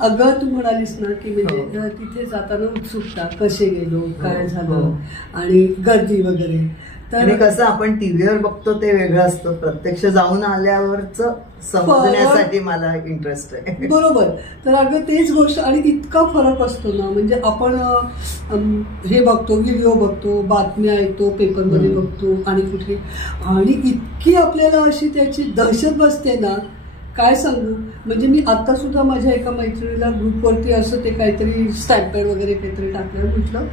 अगं तू म्हणालीस ना की म्हणजे तिथे जाताना उत्सुकता, कसे गेलो, काय झालं आणि गर्दी वगैरे. तर कसं आपण टीव्हीवर बघतो ते वेगळं असतं, प्रत्यक्ष जाऊन आल्यावरच समजण्यासाठी मला इंटरेस्ट आहे. बरोबर. तर अगं तेच गोष्ट, आणि इतका फरक असतो ना, म्हणजे आपण हे बघतो, व्हिडिओ बघतो, बातम्या ऐकतो, पेपरमध्ये बघतो आणि कुठे, आणि इतकी आपल्याला अशी त्याची दहशत बसते ना, काय सांगू. म्हणजे मी आता सुद्धा माझ्या एका मैत्रिणीला ग्रुपवरती असं ते काहीतरी स्टॅम्पेड वगैरे काहीतरी टाकलं, म्हटलं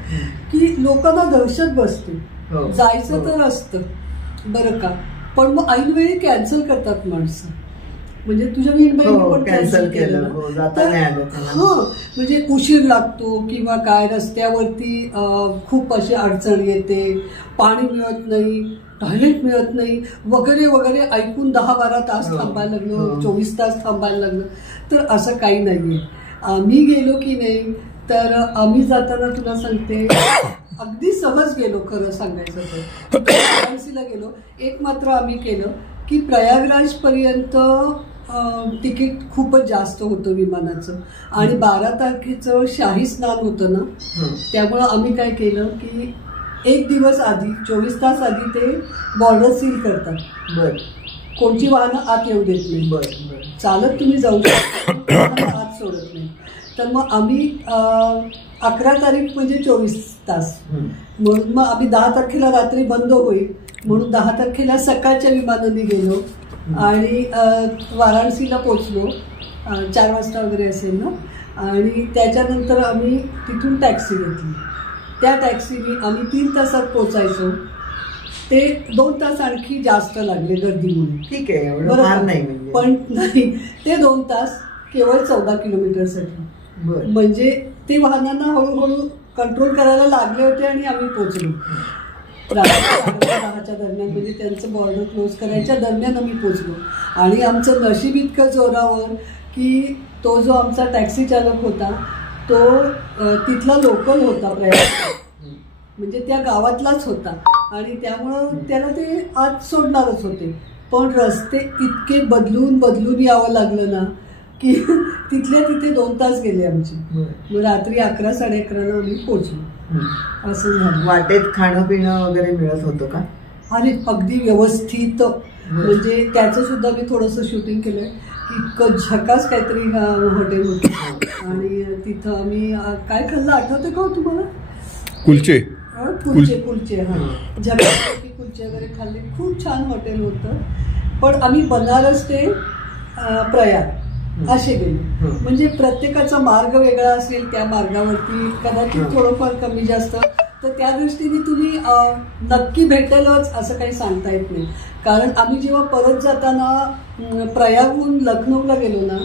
की लोकांना दहशत बसते. जायचं तर असतं बरं का, पण मग ऐनवेळी कॅन्सल करतात माणसं. म्हणजे तुझ्या विणबाईने पण कॅन्सल केलं तर म्हणजे उशीर लागतो किंवा काय, रस्त्यावरती खूप अशी अडचण येते, पाणी मिळत नाही, टॉयलेट मिळत नाही वगैरे वगैरे, ऐकून 10-12 तास थांबायला लागलं, 24 तास थांबायला लागलं. तर असं काही नाहीये. आम्ही गेलो की नाही, तर आम्ही जाताना तुला सांगते अगदी सहज गेलो. खरं सांगायचं तर वाराणसीला गेलो. एक मात्र आम्ही केलं की प्रयागराज पर्यंत तिकीट खूपच जास्त होतं विमानाचं, आणि 12 तारखेचं शाही स्नान होतं ना, त्यामुळं आम्ही काय केलं की एक दिवस आधी, 24 तास आधी ते बॉर्डर सील करतात. बरं. कोणची वाहनं आत येऊ देत नाही. बरं. चालत तुम्ही जाऊ शकता, आत सोडत नाही. तर मग आम्ही 11 तारीख म्हणजे 24 तास म्हणून मग आम्ही 10 तारखेला रात्री बंद होईल म्हणून 10 तारखेला सकाळच्या विमानाने गेलो आणि वाराणसीला पोचलो 4 वाजता वगैरे असेल ना. आणि त्याच्यानंतर आम्ही तिथून टॅक्सी घेतली. त्या टॅक्सीने आम्ही 3 तासात पोचायचो. ते 2 तास आणखी जास्त लागले गर्दीमुळे. ठीक आहे, एवढं नाही, पण नाही, ते 2 तास केवळ 14 किलोमीटरसाठी. म्हणजे ते वाहनांना हळूहळू कंट्रोल करायला लागले होते आणि आम्ही पोचलो. रात्री 10च्या दरम्यान, म्हणजे त्यांचं बॉर्डर क्लोज करायच्या दरम्यान आम्ही पोचलो. आणि आमचं नशीब इतकं जोरावर की तो जो आमचा टॅक्सी चालक होता तो तिथला लोकल होता, म्हणजे त्या गावातलाच होता, आणि त्यामुळं त्याला ते आत सोडणारच होते. पण रस्ते इतके बदलून यावं लागलं ना की तिथल्या तिथे 2 तास गेले आमचे. मग रात्री 11-11:30 आम्ही पोचलो. असं झालं. वाटेत खाणं पिणं वगैरे मिळत होतं का? अरे अगदी व्यवस्थित. म्हणजे त्याचं सुद्धा मी थोडंसं शूटिंग केलंय. इतकं झकास काहीतरी हॉटेल होतं, आणि तिथं आम्ही काय खाल्लं आठवतं का तुम्हाला? कुलचे. हा, झकास कुलचे वगैरे खाल्ले. खूप छान हॉटेल होतं. पण आम्ही बनारस ते प्रयाग असे गेलो. म्हणजे प्रत्येकाचा मार्ग वेगळा असेल, त्या मार्गावरती कदाचित थोडंफार कमी जास्त, तर त्या दृष्टीने तुम्ही नक्की भेटेलच असं काही सांगता येत नाही. कारण आम्ही जेव्हा परत जाताना प्रयागहून लखनौला गेलो ना,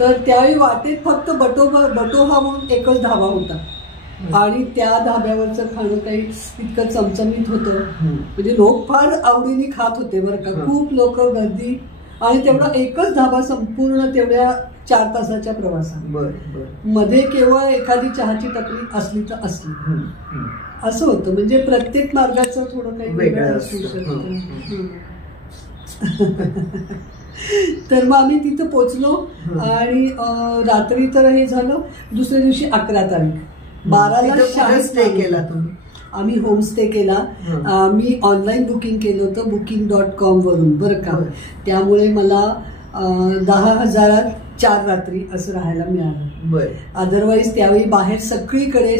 तर त्यावेळी वाटेत फक्त बटोहा म्हणून एकच धाबा होता, आणि त्या धाब्यावरचं खाणं काही इतकं चमचमीत होतं. म्हणजे लोक फार आवडीने खात होते बरं का, खूप लोक, गर्दी, आणि तेवढा एकच धाबा संपूर्ण तेवढ्या 4 तासाच्या प्रवासात. मध्ये केवळ एखादी चहाची टपरी असली तर असली, असं होतं. म्हणजे प्रत्येक मार्गाचं थोडं काही वेगळं असू शकतं. तर मग आम्ही तिथं पोचलो, आणि रात्री तर हे झालं. दुसऱ्या दिवशी 11 तारीख 12ला स्टे केला तुम्ही? आम्ही होमस्टे केला. मी ऑनलाईन बुकिंग केलं होतं booking.com वरून बरं का. त्यामुळे मला 10,000 4 रात्री असं राहायला मिळालं. अदरवाईज त्यावेळी बाहेर सगळीकडे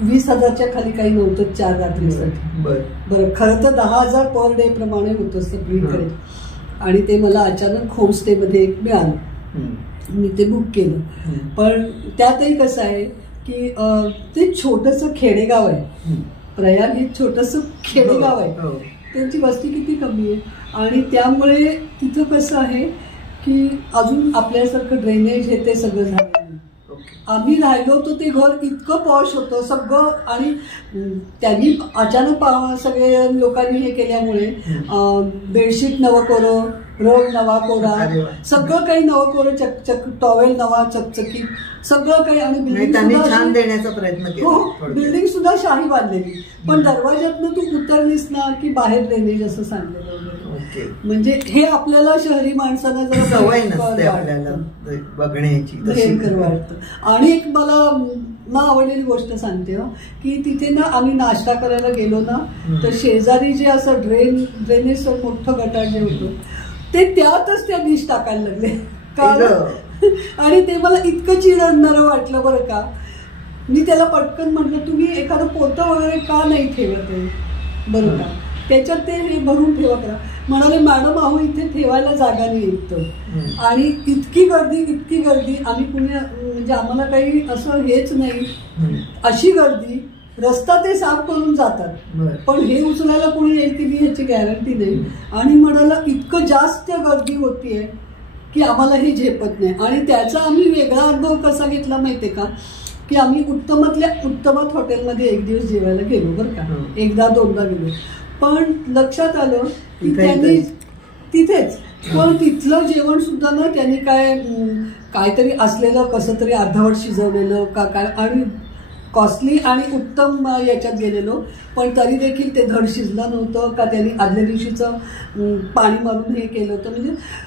20,000च्या खाली काही नव्हतं 4 रात्रीसाठी. बरं, खरं तर 10,000 पर डे प्रमाणे होतं सगळीकडे. आणि ते मला अचानक होमस्टे मध्ये मिळालं. मी ते बुक केलं. पण त्यातही कसं आहे की ते छोटंसं खेडेगाव आहे. प्रयाग हे छोटंसं खेडेगाव आहे. त्यांची वस्ती किती कमी आहे, आणि त्यामुळे तिथं कसं आहे की अजून आपल्यासारखं ड्रेनेज हे ते सगळं झालं नाही. आम्ही राहिलो होतो ते घर इतकं पॉश होतं सगळं, आणि त्यांनी अचानक सगळे लोकांनी हे केल्यामुळे बेडशीट नवं कोरं, रग नवा कोरा, सगळं काही नवं कोरं, चकचक, टॉवेल नवा चकचकी, सगळं काही. आणि बिल्डिंग देण्याचा प्रयत्न केला. हो, बिल्डिंग सुद्धा शाही बांधलेली. पण दरवाज्यातनं तू उतरलीस ना की बाहेर ड्रेनेज असं सांगलेलं वगैरे. म्हणजे हे आपल्याला शहरी माणसांना जरा सवय नसते आपल्याला. बघण्याची भयंकर वाटतं. आणि एक मला ना आवडलेली गोष्ट सांगते की तिथे ना आम्ही नाश्ता करायला गेलो ना तर शेजारी जे असं ड्रेनेज मोठं गटार जे होतं ते त्यातच त्या डिश टाकायला लागले आणि ते मला इतकं चिरडणारं वाटलं बरं का. मी त्याला पटकन म्हटलं तुम्ही एखादं पोतं वगैरे का नाही ठेवत आहे बरं का, त्याच्यात ते हे भरून ठेवा करा. म्हणाले मॅडम अहो इथे ठेवायला जागा नाही येत. आणि इतकी गर्दी आम्ही पुणे म्हणजे आम्हाला काही असं हेच नाही, अशी गर्दी रस्ता ते साफ करून जातात पण हे उचलायला कोणी येईल की नाही ह्याची गॅरंटी नाही. आणि म्हणाला इतकं जास्त गर्दी होतीये की आम्हाला हे झेपत नाही. आणि त्याचा आम्ही वेगळा अनुभव कसा घेतला माहितीये का की आम्ही उत्तमातल्या उत्तमात हॉटेलमध्ये एक दिवस जेवायला गेलो बरं का, एकदा दोनदा गेलो. पण लक्षात आलं की त्यांनी तिथेच पण तिथलं जेवण सुद्धा ना त्यांनी काहीतरी असलेलं कसं तरी अर्धवट शिजवलेलं का काय आणि कॉस्टली आणि उत्तम याच्यात गेलेलो पण तरी देखील ते धड शिजलं नव्हतं का त्यांनी आदल्या दिवशीचं पाणी मारून हे केलं होतं. म्हणजे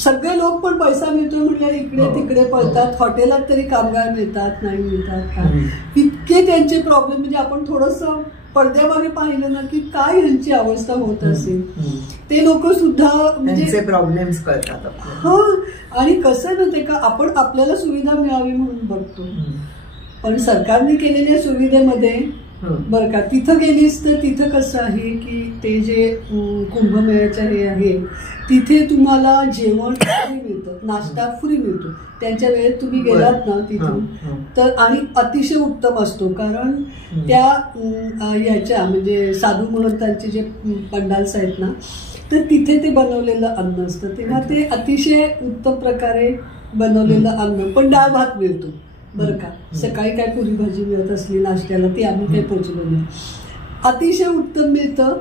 सगळे लोक पण पैसा मिळतोय म्हटलं इकडे तिकडे पळतात, हॉटेलात तरी कामगार मिळतात नाही मिळतात का, इतके त्यांचे प्रॉब्लेम. म्हणजे आपण थोडंसं पडद्यामागे पाहिलं ना की काय ह्यांची अवस्था होत असेल. ते लोक सुद्धा म्हणजे प्रॉब्लेम्स करतात. हो आणि कसं नव्हते का आपण आपल्याला सुविधा मिळावी म्हणून बघतो पण सरकारने केलेल्या सुविधेमध्ये बरं का तिथं गेलीस तर तिथं कसं आहे की ते जे कुंभमेळ्याचं हे आहे तिथे तुम्हाला जेवण फ्री मिळतं, नाश्ता फ्री मिळतो त्यांच्या वेळेत तुम्ही गेलात ना तिथून तर. आणि अतिशय उत्तम असतो कारण त्या ह्याच्या म्हणजे साधू महंतांचे जे पंडाल्स आहेत ना तर तिथे ते बनवलेलं अन्न असतं तेव्हा ते अतिशय उत्तम प्रकारे बनवलेलं अन्न. पण डाळ भात मिळतो बरं का, सकाळी काय पुरी भाजी मिळत असली नाश्त्याला ती आम्ही काही पोचलो नाही. अतिशय उत्तम मिळतं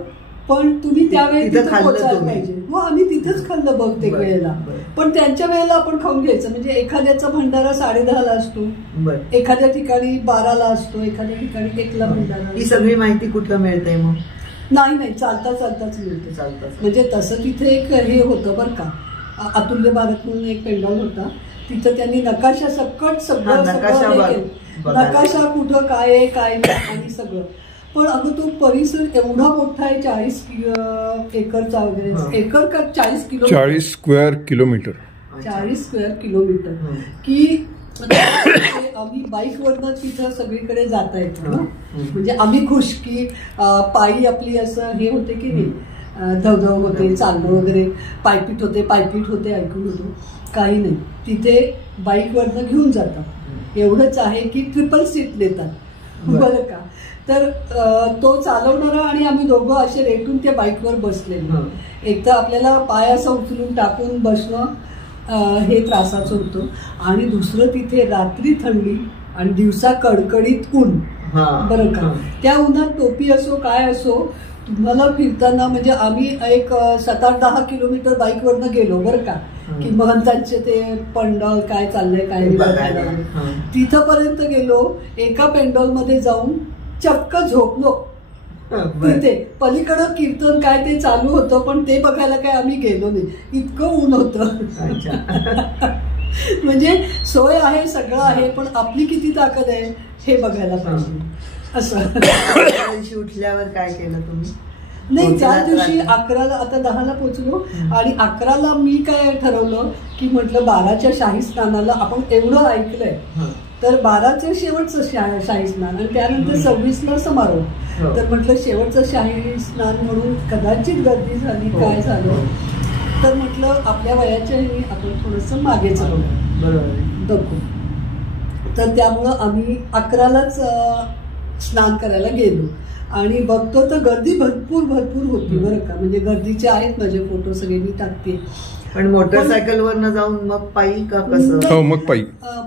पण तुम्ही त्यावेळी तिथं पोचायला पाहिजे. हो आम्ही तिथंच खाल्लं बहुतेक वेळेला पण त्यांच्या वेळेला आपण खाऊन घ्यायचं. म्हणजे एखाद्याचा भंडारा 10:30ला असतो, एखाद्या ठिकाणी 12ला असतो, एखाद्या ठिकाणी 1ला भंडारा. ही सगळी माहिती कुठं मिळते मग? नाही चालताच मिळते. म्हणजे तसं तिथे एक हे होतं बरं का, अतुल्य भारत म्हणून एक पेंडॉल होता तिथं त्यांनी नकाशा सकट सगळं नकाशा कुठं काय आहे काय नाही आणि सगळं. पण अगं तो परिसर एवढा मोठा आहे 40 एकरचा वगैरे, एकर का 40 kilometre, 40 square kilometre, 40 square kilometre की आम्ही बाईकवरनं तिथं सगळीकडे जाता येतो ना. म्हणजे आम्ही खुश की पायी आपली असं हे होते की नाही धवधव होते चालणं वगैरे, पायपीट होते ऐकून होतो काही नाही. तिथे बाईकवरनं घेऊन जातात. एवढंच आहे की ट्रिपल सीट देतात बरं का. तर तो चालवणारा आणि आम्ही दोघं असे रेटून त्या बाईकवर बसलेलो. एक तर आपल्याला पाय असं उचलून टाकून बसणं हे त्रासाचं होतं आणि दुसरं तिथे रात्री थंडी आणि दिवसा कडकडीत ऊन बरं का. त्या उन्हात टोपी असो काय असो तुम्हाला फिरताना म्हणजे आम्ही एक 7-10 किलोमीटर बाईकवरनं गेलो बरं का की महंतांचे ते पंडॉल काय चाललंय काय नाही तिथपर्यंत गेलो. एका पेंडॉलमध्ये जाऊन चक्क झोपलो. तिथे पलीकडं कीर्तन काय ते चालू होतं पण ते बघायला काय आम्ही गेलो नाही, इतकं ऊन होतं. म्हणजे सोय आहे सगळं आहे पण आपली किती ताकद आहे हे बघायला पाहिजे. असं उठल्यावर काय केलं तुम्ही? नाही त्या दिवशी 11ला आता 10ला पोचलो आणि 11ला मी काय ठरवलं की म्हटलं 12च्या शाही स्नानाला आपण एवढं ऐकलंय तर 12चं शेवटचं शाही स्नान आणि त्यानंतर 26ला समारोह. तर म्हटलं शेवटचं शाही स्नान म्हणून कदाचित गर्दी झाली काय झालं तर म्हटलं आपल्या वयाच्या ह्यानी आपण थोडंसं मागे चालू बघू. तर त्यामुळं आम्ही 11लाच स्नान करायला गेलो आणि बघतो तर गर्दी भरपूर होती बरं का. म्हणजे गर्दीचे आहेत माझे फोटो सगळे मी टाकते. पण मोटरसायकलवरनं जाऊन मग पायी का कसं? मग पायी.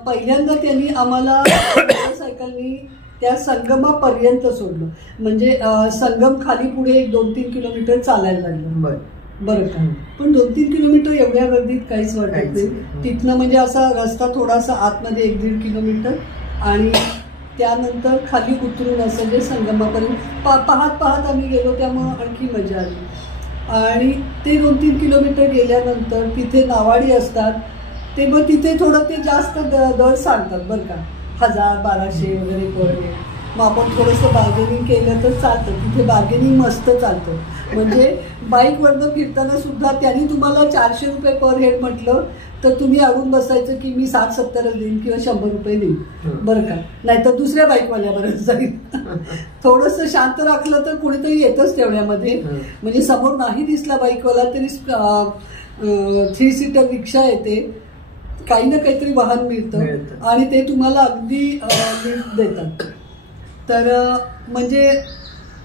पहिल्यांदा त्यांनी आम्हाला मोटरसायकलनी त्या संगमापर्यंत सोडलं. म्हणजे संगम खाली पुढे 1-2-3 किलोमीटर चालायला लागलं बरं का. पण 2-3 किलोमीटर एवढ्या गर्दीत काहीच वाटत नाही. तिथनं म्हणजे असा रस्ता थोडासा आतमध्ये 1-1.5 किलोमीटर आणि त्यानंतर खाली उतरून असं जे संगमापर्यंत पाहत आम्ही गेलो त्यामुळं आणखी मजा आली. आणि ते 2-3 किलोमीटर गेल्यानंतर तिथे नावाडी असतात ते मग तिथे थोडं ते जास्त दर सांगतात बरं का, 1000-1200 वगैरे पर हेड. मग आपण थोडंसं बार्गेनिंग केलं तर चालतं, तिथे बार्गेनिंग मस्त चालतं. म्हणजे बाईकवरनं फिरताना सुद्धा त्यांनी तुम्हाला 400 रुपये पर हेड म्हटलं तर तुम्ही अडून बसायचं की मी 60-70 देईन किंवा 100 रुपये देईन बरं का, नाहीतर दुसऱ्या बाईकवाल्याबरोबर जाईल. थोडंसं शांत राखलं तर कोणीतरी येतच तेवढ्यामध्ये. म्हणजे समोर नाही दिसला बाईकवाला तरी 3 सीटर रिक्षा येते, काही ना काहीतरी वाहन मिळतं आणि ते तुम्हाला अगदी लिफ्ट देतात. तर म्हणजे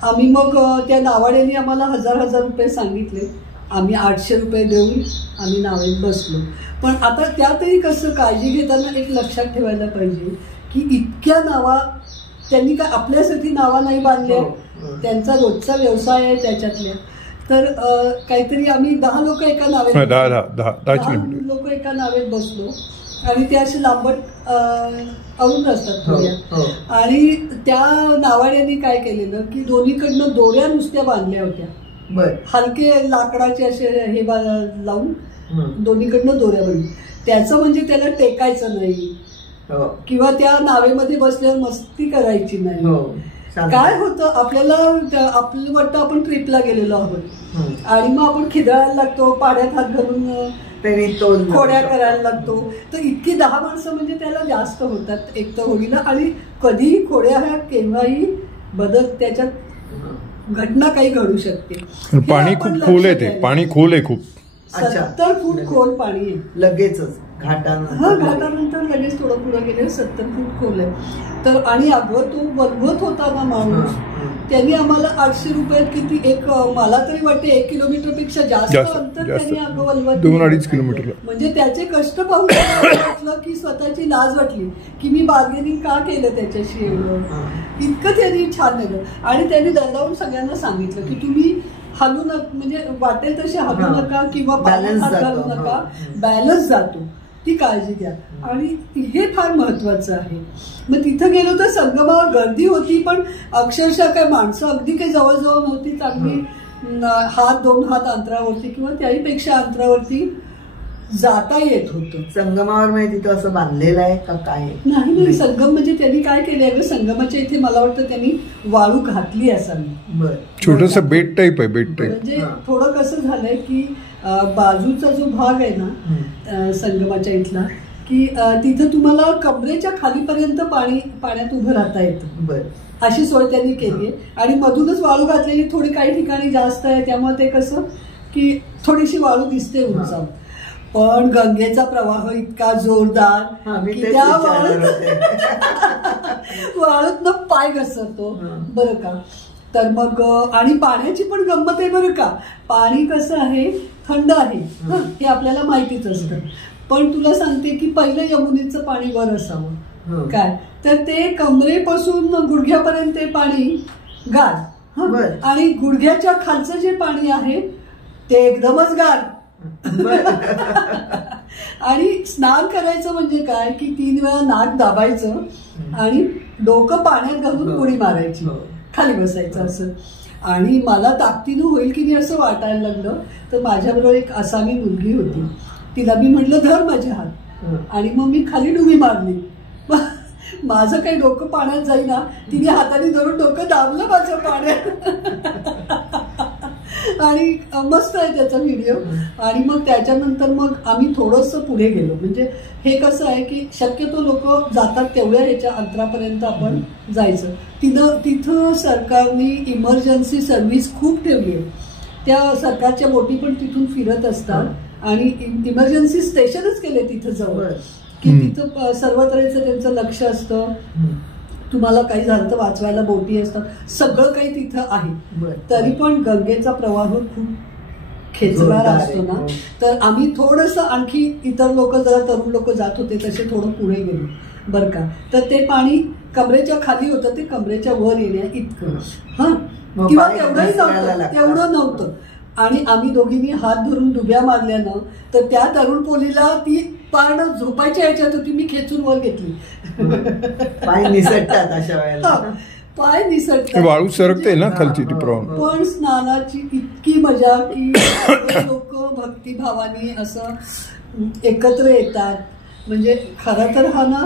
आम्ही मग त्या नावाड्याने आम्हाला 1000 रुपये सांगितले. आम्ही 800 रुपये देऊन आम्ही नावेत बसलो. पण आता त्यातही कसं काळजी घेताना एक लक्षात ठेवायला पाहिजे की इतक्या नावा त्यांनी काय आपल्यासाठी नावा नाही बांधल्या, त्यांचा रोजचा व्यवसाय आहे त्याच्यातल्या. तर काहीतरी आम्ही 10 लोक एका नावेत 10 लोक एका नावेत बसलो आणि ते असे लांबट अरुंद असतात थोड्या. आणि त्या नावाड्यांनी काय केलेलं की दोन्हीकडनं दोऱ्या नुसत्या बांधल्या होत्या, हलके लाकडाचे असे हे लावून दोन्हीकडनं दोऱ्या बांधली. त्याचं म्हणजे त्याला टेकायचं नाही किंवा त्या नावेमध्ये बसल्यावर मस्ती करायची नाही. काय होतं आपल्याला आपलं वाटतं आपण ट्रिपला गेलेलो आहोत आणि मग आपण खिदळायला लागतो, पाण्यात हात घालून खोड्या करायला लागतो. तर इतकी 10 माणसं म्हणजे त्याला जास्त होतात एक तर होळीला. आणि कधीही खोड्या ह्या केव्हाही त्याच्यात घटना काही घडू शकते. पाणी खूप खोल आहे, ते पाणी खोल आहे खूप, 70 फूट खोल पाणी आहे. लगेचच घाटानंतर लगेच थोडं पुढे गेले 70 फूट खोल आहे. तर आणि अगं तो वल्वत होता ना माणूस, त्यांनी आम्हाला 800 रुपयात किती एक मला तरी वाटते 1 किलोमीटर पेक्षा जास्त अंतर त्यांनी अगं वल्वत 2-2.5 किलोमीटर. म्हणजे त्याचे कष्ट पाहून वाटलं की स्वतःची लाज वाटली की मी बार्गेनिंग का केलं त्याच्याशी एवढं. इतकं त्यांनी छान नेलं. आणि त्यांनी दरडावून सगळ्यांना सांगितलं की तुम्ही हलू नका, म्हणजे वाटेल तसे हलू नका किंवा पाण्यात हात घालू नका, बॅलन्स जातो ती काळजी घ्या. आणि हे फार महत्वाचं आहे. मग तिथं गेलो तर संगमावर गर्दी होती, पण अक्षरशः काय माणसं अगदी काही जवळजवळ नव्हती, चांगली 1-2 हात अंतरावरती किंवा त्याहीपेक्षा अंतरावरती जाता येत होतं. संगमावर म्हणजे तिथं असं बांधलेलं आहे का काय? नाही, संगम म्हणजे त्यांनी काय केलंय अगं, संगमाच्या इथे मला वाटतं त्यांनी वाळू घातली असावी. छोटस बेट टाईप आहे, बेट टाईप. म्हणजे थोडं कसं झालंय की बाजूचा जो भाग आहे ना संगमाच्या इथला की तिथं तुम्हाला कमरेच्या खालीपर्यंत पाण्यात उभं राहता येतं, अशी सोय त्यांनी केली आहे. आणि मधूनच वाळू घातलेली, थोडी काही ठिकाणी जास्त आहे त्यामुळे ते कसं की थोडीशी वाळू दिसते उंचावर. पण गंगेचा प्रवाह इतका जोरदार की त्या वाळूतनं पाय घसरतो बरं का. तर मग आणि पाण्याची पण गंमत आहे बरं का. पाणी कसं आहे, थंड आहे हे आपल्याला माहितीच असतं. पण तुला सांगते की पहिलं यमुनेचं पाणी वर असावं काय, तर ते कमरेपासून गुडघ्यापर्यंत ते पाणी गार, आणि गुडघ्याच्या खालचं जे पाणी आहे ते एकदमच गार. आणि स्नान करायचं म्हणजे काय की 3 वेळा नाक दाबायचं आणि डोकं पाण्यात घालून उडी मारायची, खाली बसायचं असं. आणि मला ताकदीनं होईल की नाही असं वाटायला लागलं. तर माझ्याबरोबर एक आसामी मुलगी होती, तिला मी म्हटलं धर माझे हात, आणि मग मी खाली डुबी मारली. माझं काही डोकं पाण्यात जाईना, तिने हाताने धरून डोकं दाबलं माझं पाण्यात. आणि मस्त आहे त्याचा व्हिडिओ. आणि मग त्याच्यानंतर मग आम्ही थोडंसं पुढे गेलो. म्हणजे हे कसं आहे की शक्यतो लोक जातात तेवढ्या ह्याच्या अंतरापर्यंत आपण जायचं. तिथं सरकारने इमर्जन्सी सर्व्हिस खूप ठेवली आहे. त्या सरकारच्या बोटी पण तिथून फिरत असतात आणि इमर्जन्सी स्टेशनच केले तिथं जवळ, की तिथं सर्व तऱ्हेचं त्यांचं लक्ष असतं. तुम्हाला काही झालं तर वाचवायला बोटी असतात, सगळं काही तिथं आहे. तरी पण गंगेचा प्रवाह खूप खेचणारा असतो ना. तर आम्ही थोडंसं आणखी इतर लोक जरा तरुण लोक जात होते तसे थोडं पुढे गेलो बरं का. तर ते पाणी कमरेच्या खाली होतं, ते कमरेच्या वर येण्या इतकं किंवा तेवढं नव्हतं. आणि आम्ही दोघींनी हात धरून डुब्या मारल्यानं तर त्या तरुण पोलीला ती पारण झोपायच्या ह्याच्यात होती, मी खेचून वर घेतली. पाय निसटतात अशा वेळेला, पाय निसटतात, वाळू सरकते ना खालची ती प्रवाह. पण स्नानाची इतकी मजा की लोक भक्तिभावाने असं एकत्र येतात. म्हणजे खरं तर हा ना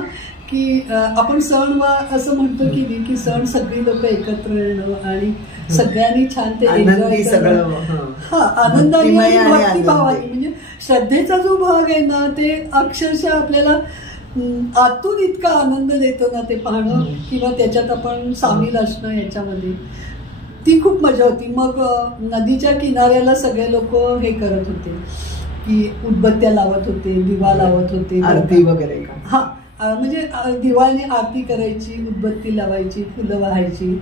की आपण सण असं म्हणतो की सण सगळी लोक एकत्र येणं आणि सगळ्यांनी छान ते एन्जॉय करणं. हा, आनंदाने आणि भक्तिभावाने. म्हणजे श्रद्धेचा जो भाग आहे ना ते अक्षरशः आपल्याला आतून इतका आनंद देतो ना ते पाहणं किंवा त्याच्यात आपण सामील असणं याच्यामध्ये. ती खूप मजा होती. मग नदीच्या किनाऱ्याला सगळे लोक हे करत होते की उदबत्त्या लावत होते, दिवा लावत होते, आरती वगैरे. हा, म्हणजे दिवाने आरती करायची, उदबत्ती लावायची, फुलं वाहायची.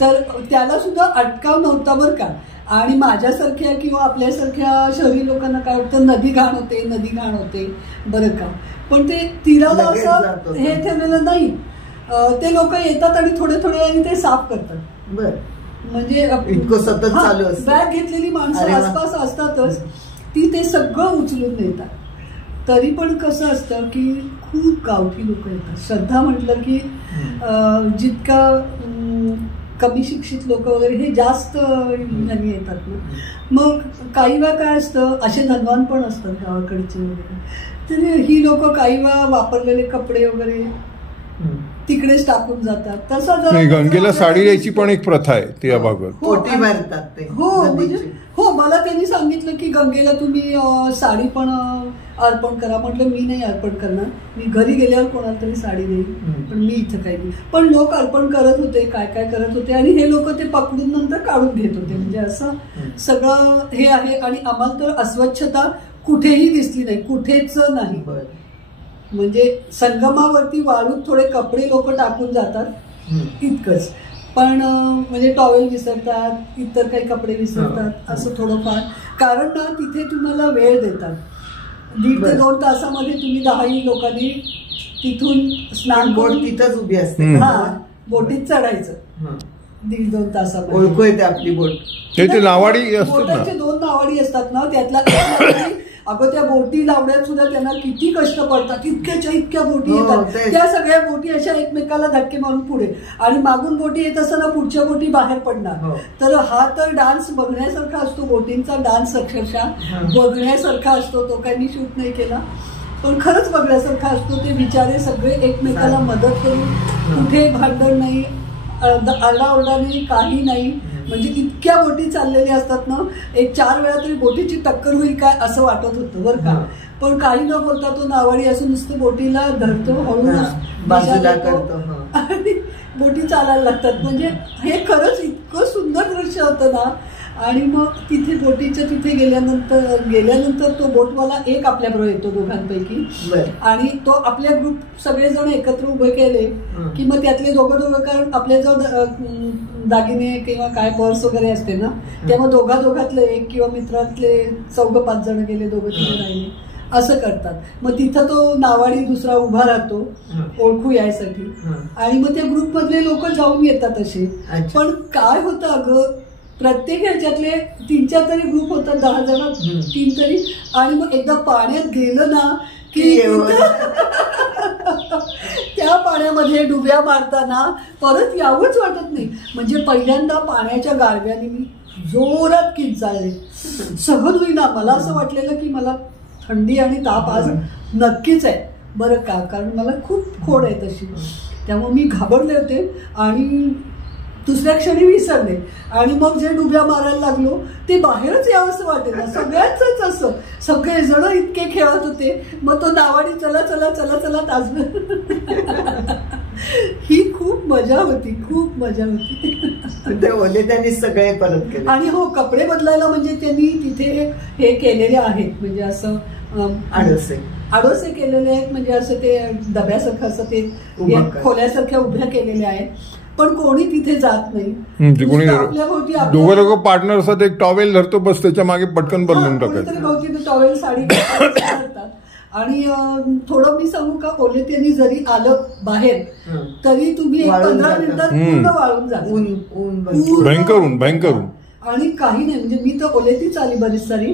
तर त्याला सुद्धा अटकाव नव्हता बरं का. आणि माझ्यासारख्या किंवा आपल्यासारख्या शहरी लोकांना काय वाटतं, नदी घाण होते, नदी घाण होते बरं का. पण ते तीराला असं हे ठेवलेलं नाही. ते लोक येतात आणि थोडे थोडे वेळाने ते साफ करतात. बरं, म्हणजे इतकं सतत चालू असतं. बॅग घेतलेली माणसं आसपास असतातच, ती ते सगळं उचलून नेतात. तरी पण कसं असतं की खूप गावठी लोक येतात. श्रद्धा म्हटलं की जितका कमी शिक्षित लोक वगैरे हे जास्त ह्यांनी येतात ना. मग काही वेळा काय असतं, असे धनवान पण असतात गावाकडचे वगैरे. तर ही लोक काही वेळा वापरलेले कपडे वगैरे तिकडेच टाकून जातात. तसा जर गंगेला साडी द्यायची पण एक प्रथा आहे त्या भागात. पोटी भरतात ते. हो, म्हणजे हो, मला त्यांनी सांगितलं की गंगेला तुम्ही साडी पण अर्पण करा. म्हटलं मी नाही अर्पण करणार, मी घरी गेल्यावर कोणाला तरी साडी देईन, पण मी इथं काही नाही. पण लोक अर्पण करत होते, काय काय करत होते आणि हे लोक ते पकडून नंतर काढून घेत होते. म्हणजे असं सगळं हे आहे. आणि आम्हाला तर अस्वच्छता कुठेही दिसली नाही, कुठेच नाही. म्हणजे संगमावरती वाळूत थोडे कपडे लोक टाकून जातात इतकंच. पण म्हणजे टॉवेल विसरतात, इतर काही कपडे विसरतात, असं थोडंफार. कारण ना तिथे तुम्हाला वेळ देतात. 1.5 ते 2 तासामध्ये तुम्ही 10 लोकांनी तिथून स्नान बोट तिथंच उभी असते. हा, बोटीत चढायचं 1.5-2 तासामध्ये. ओळखू येते आपली बोट. ते नावाडी असतात ना, 2 नावाडी असतात ना. त्यातला अगं त्या बोटी लावण्यात सुद्धा त्यांना किती कष्ट पडतात. इतक्या बोटी येतात. त्या सगळ्या बोटी अशा एकमेकाला धक्के मारून पुढे, आणि मागून बोटी येत असताना पुढच्या बोटी बाहेर पडणार. तर हा तर डान्स बघण्यासारखा असतो. बोटींचा डान्स अक्षरशः बघण्यासारखा असतो. तो काही मी शूट नाही केला, पण खरंच बघण्यासारखा असतो. ते बिचारे सगळे एकमेकाला मदत करून, कुठे भांडण नाही, आरडाओरडा नाही, काही नाही. म्हणजे इतक्या बोटी चाललेल्या असतात ना, एक 4 वेळा तरी बोटीची टक्कर होईल काय असं वाटत होतं बरं का. पण काही न बोलता तो नावाडी असं नुसतं बोटीला धरतो, हळूच बाजूला करतो आणि बोटी चालायला लागतात. म्हणजे हे खरंच इतकं सुंदर दृश्य होतं ना. आणि मग तिथे बोटीच्या तिथे गेल्यानंतर तो बोटवाला एक आपल्याबरोबर येतो दोघांपैकी, आणि तो आपल्या ग्रुप सगळेजण एकत्र उभे केले की मग त्यातले दोघं, कारण आपल्याजवळ दागिने किंवा काय पर्स वगैरे असते ना, त्यामुळे दोघातले एक किंवा मित्रातले 4-5 जण गेले, 2-3 राहिले, असं करतात. मग तिथं तो नावाडी दुसरा उभा राहतो ओळखू यायसाठी, आणि मग त्या ग्रुपमधले लोक जाऊन येतात असे. पण काय होतं अगं, प्रत्येक ह्याच्यातले 3-4 तरी ग्रुप होतात, 10 जण 3 तरी. आणि मग एकदा पाण्यात गेलं ना की त्या पाण्यामध्ये डुब्या मारताना परत यावंच वाटत नाही. म्हणजे पहिल्यांदा पाण्याच्या गारव्याने मी जोरात किंचाळले, सहन होईना. मला असं वाटलेलं की मला थंडी आणि ताप आज नक्कीच आहे बरं का, कारण मला खूप खोड आहे तशी. त्यामुळे मी घाबरले होते आणि दुसऱ्या क्षणी विसरले. आणि मग जे डुब्या मारायला लागलो ते बाहेरच यावंसं वाटेल ना, सगळ्यांचंच असं. सगळेजण इतके खेळत होते. मग तो नावाडी चला चला चला चला तासभर. ही खूप मजा होती, खूप मजा होती. ते ओले त्यांनी सगळे परत केले. आणि हो, कपडे बदलायला म्हणजे त्यांनी तिथे हे केलेले आहेत, म्हणजे असं आडोसे केलेले आहेत. म्हणजे असं ते डब्यासारखं असं ते खोल्यासारख्या उभ्या केलेल्या आहेत. पण कोणी तिथे जात नाही. आपल्या भोवती दोघं पार्टनर असतात, एक टॉवेल धरतो, बस त्याच्या मागे पटकन बदलून टाकायचं. भोवती टॉवेल साडी घालतात. आणि थोडं मी सांगू का, ओले त्यांनी जरी आलं बाहेर तरी तुम्ही 15 मिनिटात पूर्ण वाळून जात. भयंकर. आणि काही नाही, म्हणजे मी तर ओलेतीच आली बरीच सारी,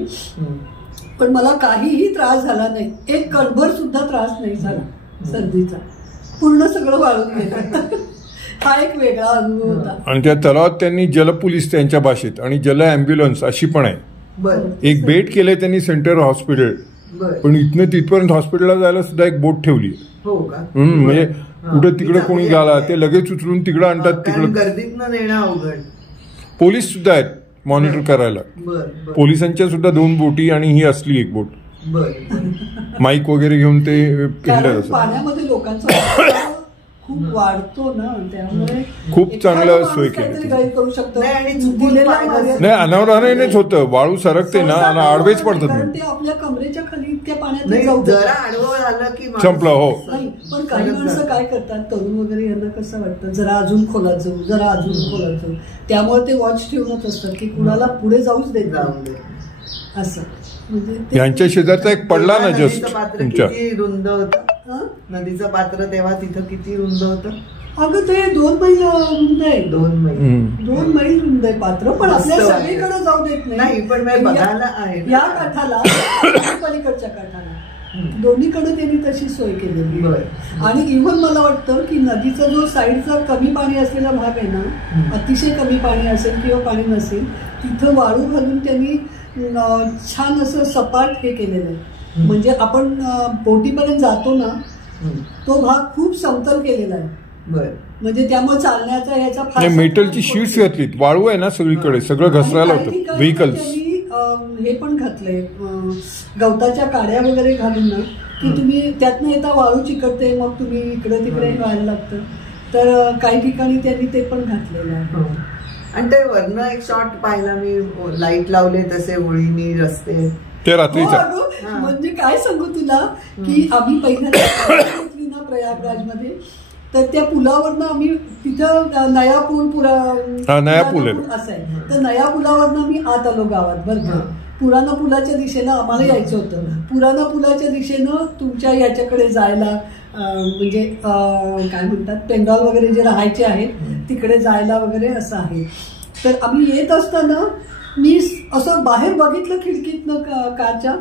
पण मला काहीही त्रास झाला नाही. एक कणभर सुद्धा त्रास नाही झाला सर्दीचा. पूर्ण सगळं वाळून गेलं. हा एक वेगळा अनुभव होता. आणि त्या तलावात त्यांनी जलपोलीस त्यांच्या भाषेत आणि जल अँब्युलन्स अशी पण आहे. एक बेट केलंय त्यांनी सेंट्रल हॉस्पिटल, बरं. पण इथनं तिथपर्यंत हॉस्पिटलला जायला सुद्धा एक बोट ठेवली. हो का? म्हणजे कुठे तिकडे ती कोणी चांगली गेला आहे. ते लगेच उचलून तिकडे आणतात. कारण तिकडे गर्दीतनं नेणं अवघड. पोलीस सुद्धा आहेत मॉनिटर करायला. बर पोलिसांच्या सुद्धा 2 बोटी आणि ही असली एक बोट. बर माईक वगैरे घेऊन ते कारण हिंडत असतात. पाण्यामध्ये लोकांचा खूप वाढतो ना, त्यामुळे खूप चांगलं एखादा सोय माणूस केली. काहीतरी गैर करू शकतो. नाही, आणि चुकून दिलेल्या पाय मर्यादेत- नाही अनावरानेच होतं. वाळू सरकते ना आणि आडवेच पडतात. कारण ते आपल्या कमरेच्या खाली इतक्या पाण्यात नाही, जाऊ जरा देतात. आडवं झालं की माणूस- संपलं, हो. नाही, पण काही माणसं काय करतात, तरुण वगैरे यांना कसं वाटतं, जरा अजून खोलात जाऊ, जरा अजून खोलात जाऊ, त्यामुळे ते वॉच ठेवूनच असतात की कुणाला पुढे जाऊच देत जाऊ नाही. दे. असं म्हणजे ते- यांच्या शेजारचा एक पडला ना जस्ट नदीचं पात्र तुमच्या. किती रुंद होतं? हं? नदीचं पात्र तेव्हा तिथं किती रुंद होतं? अगं ते 2 मैल रुंद आहे. 2 मैल. 2 मैल रुंद आहे पात्र, पण आपल्या मस्त वाटतं. सगळीकडे जाऊ देत नाही, पण मी बघायला आहे ना. या काठाला आणि पलीकडच्या काठाला दोन्हीकडे त्यांनी तशी सोय केलेली बरं. आहे. आणि इव्हन मला वाटतं की नदीचा जो साईडचा कमी पाणी असलेला भाग आहे ना, अतिशय कमी पाणी असेल किंवा पाणी नसेल, तिथं वाळू घालून त्यांनी छान असं सपाट हे केलेलं आहे. म्हणजे आपण बोटीपर्यंत जातो ना, तो भाग खूप समतल केलेला आहे. बर. म्हणजे त्यामुळे चालण्याचा ह्याचा नाही, मेटलची शीट्स घातलीत. वाळू आहे ना सगळीकडे, सगळं घसरायला होतं. व्हेकल्स हे पण घातलंय, गवताच्या काड्या वगैरे घालून ना, की तुम्ही त्यातनं येता वाळू चिकटते, मग तुम्ही इकडे तिकडे व्हायला लागतं. तर काही ठिकाणी त्यांनी ते पण घातलेलं आहे. आणि ते वरनं एक शॉट पाहिला मी, लाईट लावले तसे ओळीनी रस्ते. ते हो, रात्रीचा. अगं, म्हणजे काय सांगू तुला की आम्ही पहिल्यांदा घेतली ना प्रयागराजमध्ये, तर त्या पुलावरनं आम्ही तिथं नया पूल नया पूल आहे. असं आहे, तर नया पुलावरनं आम्ही आत आलो गावात. बरं का, पुराणा पुलाच्या दिशेनं आम्हाला यायचं होतं. पुराणा पुलाच्या दिशेनं तुमच्या याच्याकडे जायला म्हणजे काय म्हणतात, पेंडॉल वगैरे जे राहायचे आहेत तिकडे जायला वगैरे असं आहे. तर आम्ही येत असताना मी असं बाहेर बघितलं खिडकीतनं कारच्या,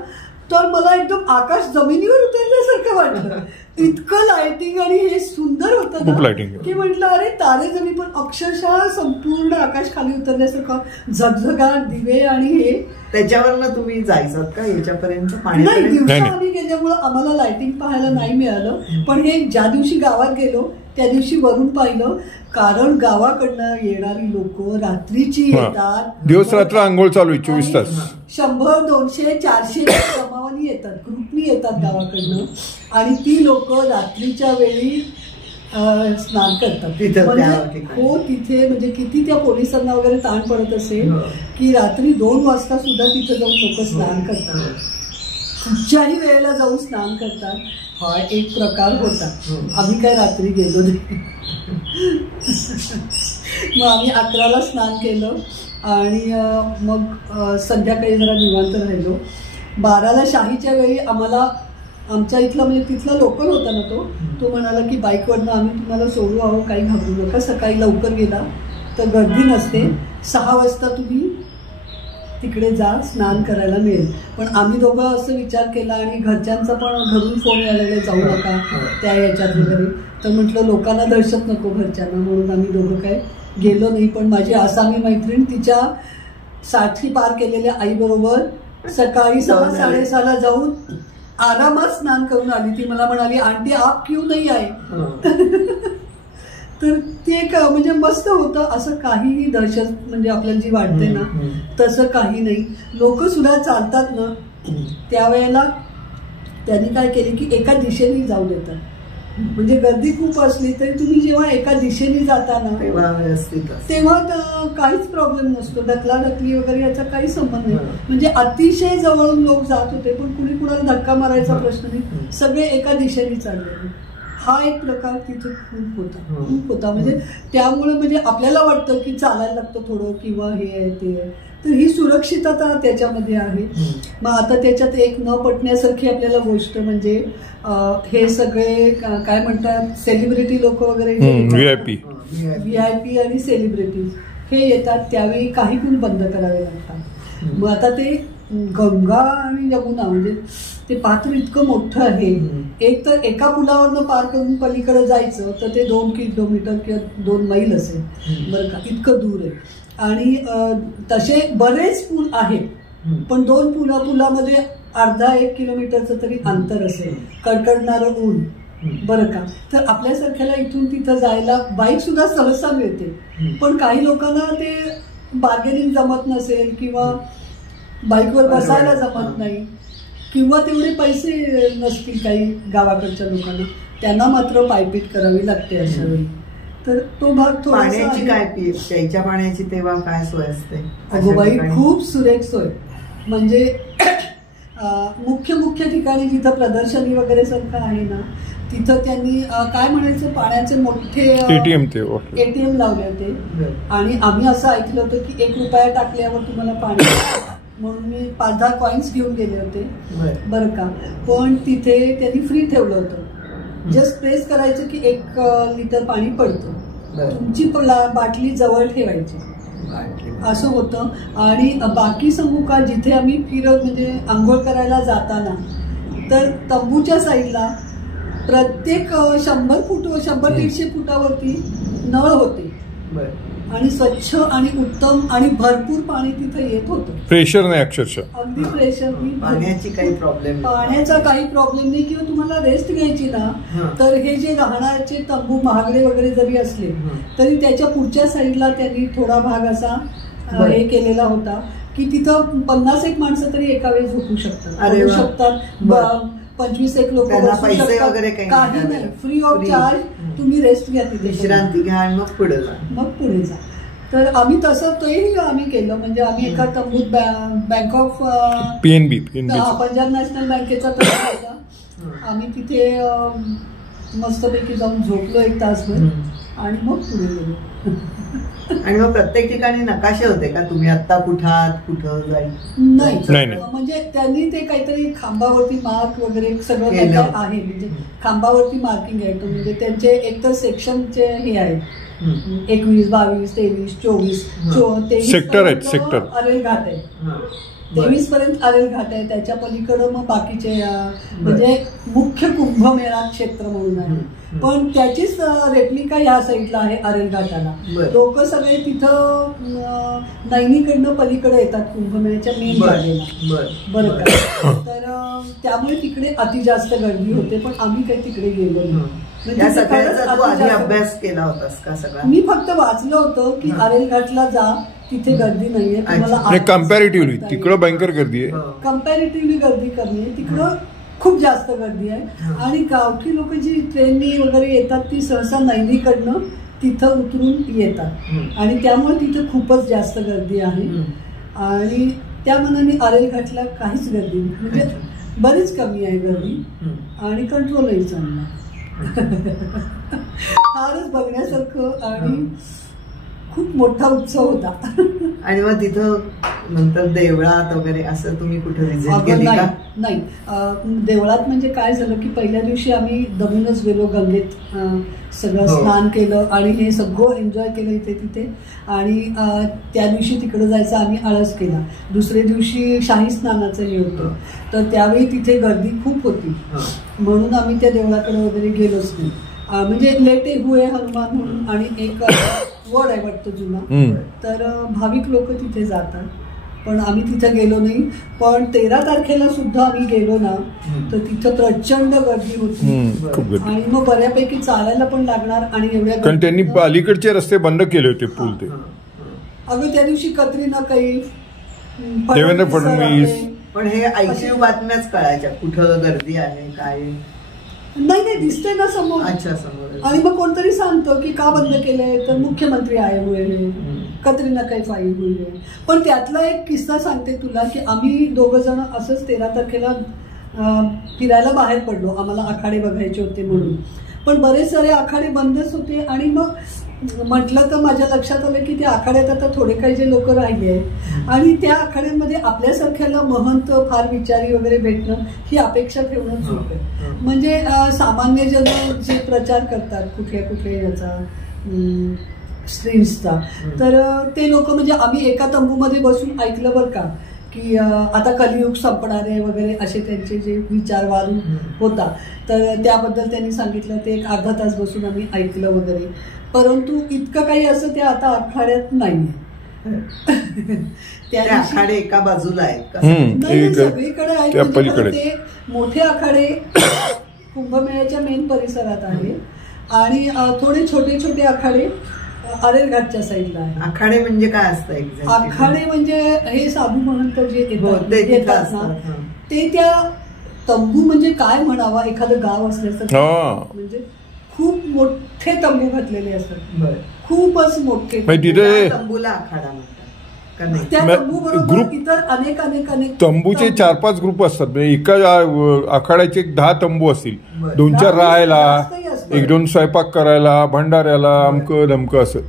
तर मला एकदम आकाश जमिनीवर उतरल्यासारखं वाटलं. इतकं लाइटिंग आणि हे सुंदर होतं खूप ना, lighting. की म्हटलं अरे तारे जमी, पण अक्षरशः संपूर्ण आकाश खाली उतरल्यासारखं, झगझगाट दिवे आणि हे. त्याच्यावरनं तुम्ही जायचात का याच्यापर्यंत नाही, पाण्यापर्यंत? दिवसा नाही. आम्ही गेल्यामुळं आम्हाला लाइटिंग पाहायला नाही मिळालं. पण हे ज्या दिवशी गावात गेलो त्या दिवशी वरून पाहिलं, कारण गावाकडनं येणारी लोक रात्रीची येतात. दिवस रात्र आंघोळ चालू आहे 24 तास. 100, 200, 400 जमावानी येतात, ग्रुपनी येतात गावाकडनं, आणि ती लोक रात्रीच्या वेळी स्नान करतात. तिथं म्हणजे त्या ठिकाणी. हो, तिथे म्हणजे किती त्या पोलिसांना वगैरे ताण पडत असेल हो. की रात्री 2 वाजता सुद्धा तिथे जाऊन लोक स्नान करतात. कुठच्याही वेळेला जाऊन स्नान करतात. हा एक प्रकार होता. आम्ही काय रात्री गेलो नाही. मग आम्ही 11ला स्नान केलं आणि मग संध्याकाळी जरा निवांत राहिलो. 12ला शाहीच्या वेळी आम्हाला आमच्या इथला म्हणजे तिथला लोकल होता ना, तो म्हणाला की बाईकवरनं आम्ही तुम्हाला सोडू आहो, काही घाबरू नका, सकाळी लवकर गेला तर गर्दी नसते, 6 वाजता तुम्ही तिकडे जा, स्नान करायला मिळेल. पण आम्ही दोघं असं विचार केला आणि घरच्यांचा पण घरून फोन यायला, जाऊ नका त्या याच्यात वगैरे. तर म्हटलं लोकांना दहशत नको घरच्यांना, म्हणून आम्ही दोघं काय गेलो नाही. पण माझी आसामी मैत्रीण तिच्या 60 पार केलेल्या आईबरोबर सकाळी 6, 6:30ला जाऊन आरामात स्नान करून आली. ती मला म्हणाली, आंटी आप क्यों नाही आहे? तर ते एक म्हणजे मस्त होतं. असं काहीही दहशत म्हणजे आपल्याला जी वाटते ना, तसं काही नाही. लोक सुद्धा चालतात ना, त्यावेळेला त्यांनी काय केले की एका दिशेने जाऊ देतात. म्हणजे गर्दी खूप असली तरी तुम्ही जेव्हा एका दिशेने जाता ना, तेव्हा काहीच प्रॉब्लेम नसतो. ढकलाढकली वगैरे याचा काही संबंध नाही. म्हणजे अतिशय जवळून लोक जात होते, पण कुणी कुणाला धक्का मारायचा प्रश्न नाही, सगळे एका दिशेने चालले. हा एक प्रकार तिथे खूप होता. म्हणजे त्यामुळे म्हणजे आपल्याला वाटतं की चालायला लागतं थोडं किंवा हे आहे ते आहे, तर ही सुरक्षितता त्याच्यामध्ये आहे. मग आता त्याच्यात एक न पटण्यासारखी आपल्याला गोष्ट म्हणजे हे सगळे काय म्हणतात, सेलिब्रिटी लोक वगैरे, VIP आणि सेलिब्रिटी हे येतात, त्यावेळी काही पण बंद करावे लागतात. मग आता ते गंगा आणि यमुना म्हणजे ते पात्र इतकं मोठं आहे. एक तर एका पुलावरनं पार करून पलीकडे जायचं तर ते 2 किलोमीटर किंवा 2 मैल असेल, बरं का, इतकं दूर आहे. आणि तसे बरेच पूल आहेत, पण 2 पुलामध्ये अर्धा-1 किलोमीटरचं तरी अंतर असेल, कडकडणारं ऊन, बरं का. तर आपल्यासारख्याला इथून तिथं जायला बाईक सुद्धा सहसा मिळते, पण काही लोकांना ते बार्गेनिंग जमत नसेल किंवा बाईकवर बसायला जमत नाही किंवा तेवढे पैसे नसतील काही गावाकडच्या लोकांना, त्यांना मात्र पायपीट करावी लागते अशा वेळी. तर तो भाग पाण्याची काय प्यायच्या पाण्याची तेव्हा काय सोय असते? अगोबाई खूप सुरेख सोय. म्हणजे मुख्य ठिकाणी जिथं प्रदर्शनी वगैरे सारखं आहे ना, तिथं त्यांनी काय म्हणायचं, पाण्याचे मोठे एटीएम लावले होते. आणि आम्ही असं ऐकलं होतं की 1 रुपया टाकल्यावर तुम्हाला पाणी, म्हणून मी 5-10 कॉइन्स घेऊन गेले होते, बरं का. पण तिथे त्यांनी फ्री ठेवलं होतं, जस्ट प्रेस करायचं की 1 लिटर पाणी पडतं, तुमची बाटली जवळ ठेवायची, असं होतं. आणि बाकी सांगू का, जिथे आम्ही फिरत म्हणजे आंघोळ करायला जाताना तर तंबूच्या साईडला प्रत्येक 100 फूट 100-150 फुटावरती नळ होते आणि स्वच्छ आणि उत्तम आणि भरपूर पाणी तिथे येत होतं. प्रेशर नाही, अक्षरशः अगदी प्रेशर नाही, पाण्याचा काही प्रॉब्लेम नाही. किंवा तुम्हाला रेस्ट घ्यायची ना, तर हे जे राहण्याचे तंबू महागडे वगैरे जरी असले तरी त्याच्या पुढच्या साईडला त्यांनी थोडा भाग असा हे केलेला होता की तिथं 50-1 माणसं तरी एका वेळी झोपू शकतात. 25-1 लोक पैसे वगैरे काही नाही, फ्री ऑफ चार्ज. तुम्ही रेस्ट घ्या तिथे, विश्रांती घ्या आणि मग पुढे जा. तर आम्ही तसं तेही आम्ही केलं. म्हणजे आम्ही एका तंबूत bank of PNB Punjab national बँकेचा तंबू होता. आम्ही तिथे मस्तपैकी जाऊन झोपलो 1 तासभर आणि मग पुढे गेलो. आणि मग प्रत्येक ठिकाणी नकाशे होते का, तुम्ही आता कुठं जाईल? नाही, म्हणजे त्यांनी ते काहीतरी खांबावरती मार्क वगैरे सगळं काय आहे, म्हणजे खांबावरती मार्किंग आहे. म्हणजे त्यांचे एकतर सेक्शनचे हे आहेत, 21, 22, 23, 24, 23 सेक्टर आहेत, सेक्टर अरेल घाट आहे, 23 पर्यंत अरेल घाट आहे. त्याच्या पलीकडं मग बाकीचे म्हणजे मुख्य कुंभमेळा क्षेत्र म्हणून आहे. पण त्याचीच रेप्लिका ह्या साईडला आहे अरेल घाटाला. लोक सगळे तिथं नैनीकडनं पलीकडे येतात कुंभमेळ्याच्या मेन जागेला, बरं का. तर त्यामुळे तिकडे अति जास्त गर्दी होते, पण आम्ही काही तिकडे गेलो नाही. अभ्यास केला होतास का सगळा? मी फक्त वाचलं होतं की अरेल घाटला जा, तिथे गर्दी नाहीये, तुम्हाला कम्पॅरेटिव्हली तिकडं भयंकर गर्दी आहे, कम्पॅरेटिव्हली गर्दी कमी आहे, तिकडं खूप जास्त गर्दी आहे. आणि गावठी लोक जी ट्रेननी वगैरे येतात ती सहसा नैनीकडनं तिथं उतरून येतात आणि त्यामुळे तिथं खूपच जास्त गर्दी आहे. आणि त्या मनाने अरेल घाटला काहीच गर्दी म्हणजे बरीच कमी आहे गर्दी आणि कंट्रोलही चांगला. फारच बघण्यासारखं आणि खूप मोठा उत्सव होता. आणि मग तिथं नंतर देवळात वगैरे असं तुम्ही कुठे व्हिजिट केली का? नाही, देवळात म्हणजे काय झालं की पहिल्या दिवशी आम्ही दमूनच गेलो, गंगेत सगळं स्नान केलं आणि हे सगळं एन्जॉय केलं इथे तिथे. आणि त्या दिवशी तिकडे जायचं आम्ही आळस केला. दुसऱ्या दिवशी शाही स्नानाचं हे होतं, तर त्यावेळी तिथे गर्दी खूप होती म्हणून आम्ही त्या देवळाकडे वगैरे गेलोच नाही. म्हणजे लेटे हुए हनुमान म्हणून आणि एक वड आहे वाटतं जुना, तर भाविक लोक तिथे जातात, पण आम्ही तिथे गेलो नाही. पण 13 तारखेला सुद्धा आम्ही गेलो ना, तर तिथं प्रचंड गर्दी होती आणि मग बऱ्यापैकी चालायला पण लागणार. आणि एवढ्या कारण त्यांनी अलीकडचे रस्ते बंद केले होते, पूल ते. अगं त्या दिवशी कतरिना कैफ, देवेंद्र फडणवीस, पण हे ऐकू बातम्याच कळायच्या कुठं गर्दी आहे काय नाही दिसते ना समोर. अच्छा, समोर. आणि मग कोणतरी सांगतं की का बंद केलंय, तर मुख्यमंत्री आए हुए कतरिना कैफ आई हुई. पण त्यातला एक किस्सा सांगते तुला की आम्ही 2 जण असंच 13 तारखेला फिरायला बाहेर पडलो, आम्हाला आखाडे बघायचे होते म्हणून. पण बरेच सारे आखाडे बंदच होते आणि मग म्हटलं तर माझ्या लक्षात आलं की त्या आखाड्यात आता थोडे काही जे लोक राहिले आहेत आणि त्या आखाड्यांमध्ये आपल्यासारख्याला महंत फार विचारी वगैरे भेटणं ही अपेक्षा ठेवणं चूक आहे. म्हणजे सामान्य जन जे प्रचार करतात कुठल्या याचा स्ट्रीम्सचा, तर ते लोक म्हणजे आम्ही एका तंबूमध्ये बसून ऐकलं बरं का की आता कलियुग संपणार आहे वगैरे असे त्यांचे जे विचारवाद होता, तर त्याबद्दल त्यांनी सांगितलं. ते एक अर्धा तास बसून आम्ही ऐकलं वगैरे. परंतु इतकं काही असं ते आता आखाड्यात नाही. त्या ते दिवशी आखाडे एका बाजूला आहेत का? नाही, सगळीकडे आहेत. त्या म्हणजे पलीकडे. ते मोठे आखाडे कुंभमेळ्याच्या मेन परिसरात आहे आणि थोडे छोटे छोटे आखाडे आरेरघाटच्या साईडला आहे. आखाडे म्हणजे काय असतं एक्झॅक्ट? आखाडे म्हणजे हे साधू महंत जे हो, ते तिथं येतात असतात, ना, हं. ते त्या तंबू म्हणजे काय म्हणावा, एखादं गाव असल्यासारखं. हा. म्हणजे खूप मोठे तंबू घातलेले असतात, बरं. खूप मोठे. म्हणजे तिथे त्या तंबूला आखाडा म्हणतात का नाही? त्या तंबू बरोबर ग्रुप- इतर अनेक अनेक अनेक तंबूचे 4-5 ग्रुप असतात. म्हणजे एका आखाड्याचे 10 तंबू असतील. बरं. 2-4 राहायला, जास्तही असतात. 1-2 स्वयंपाक करायला, भंडाऱ्याला, अमकं धमकं असं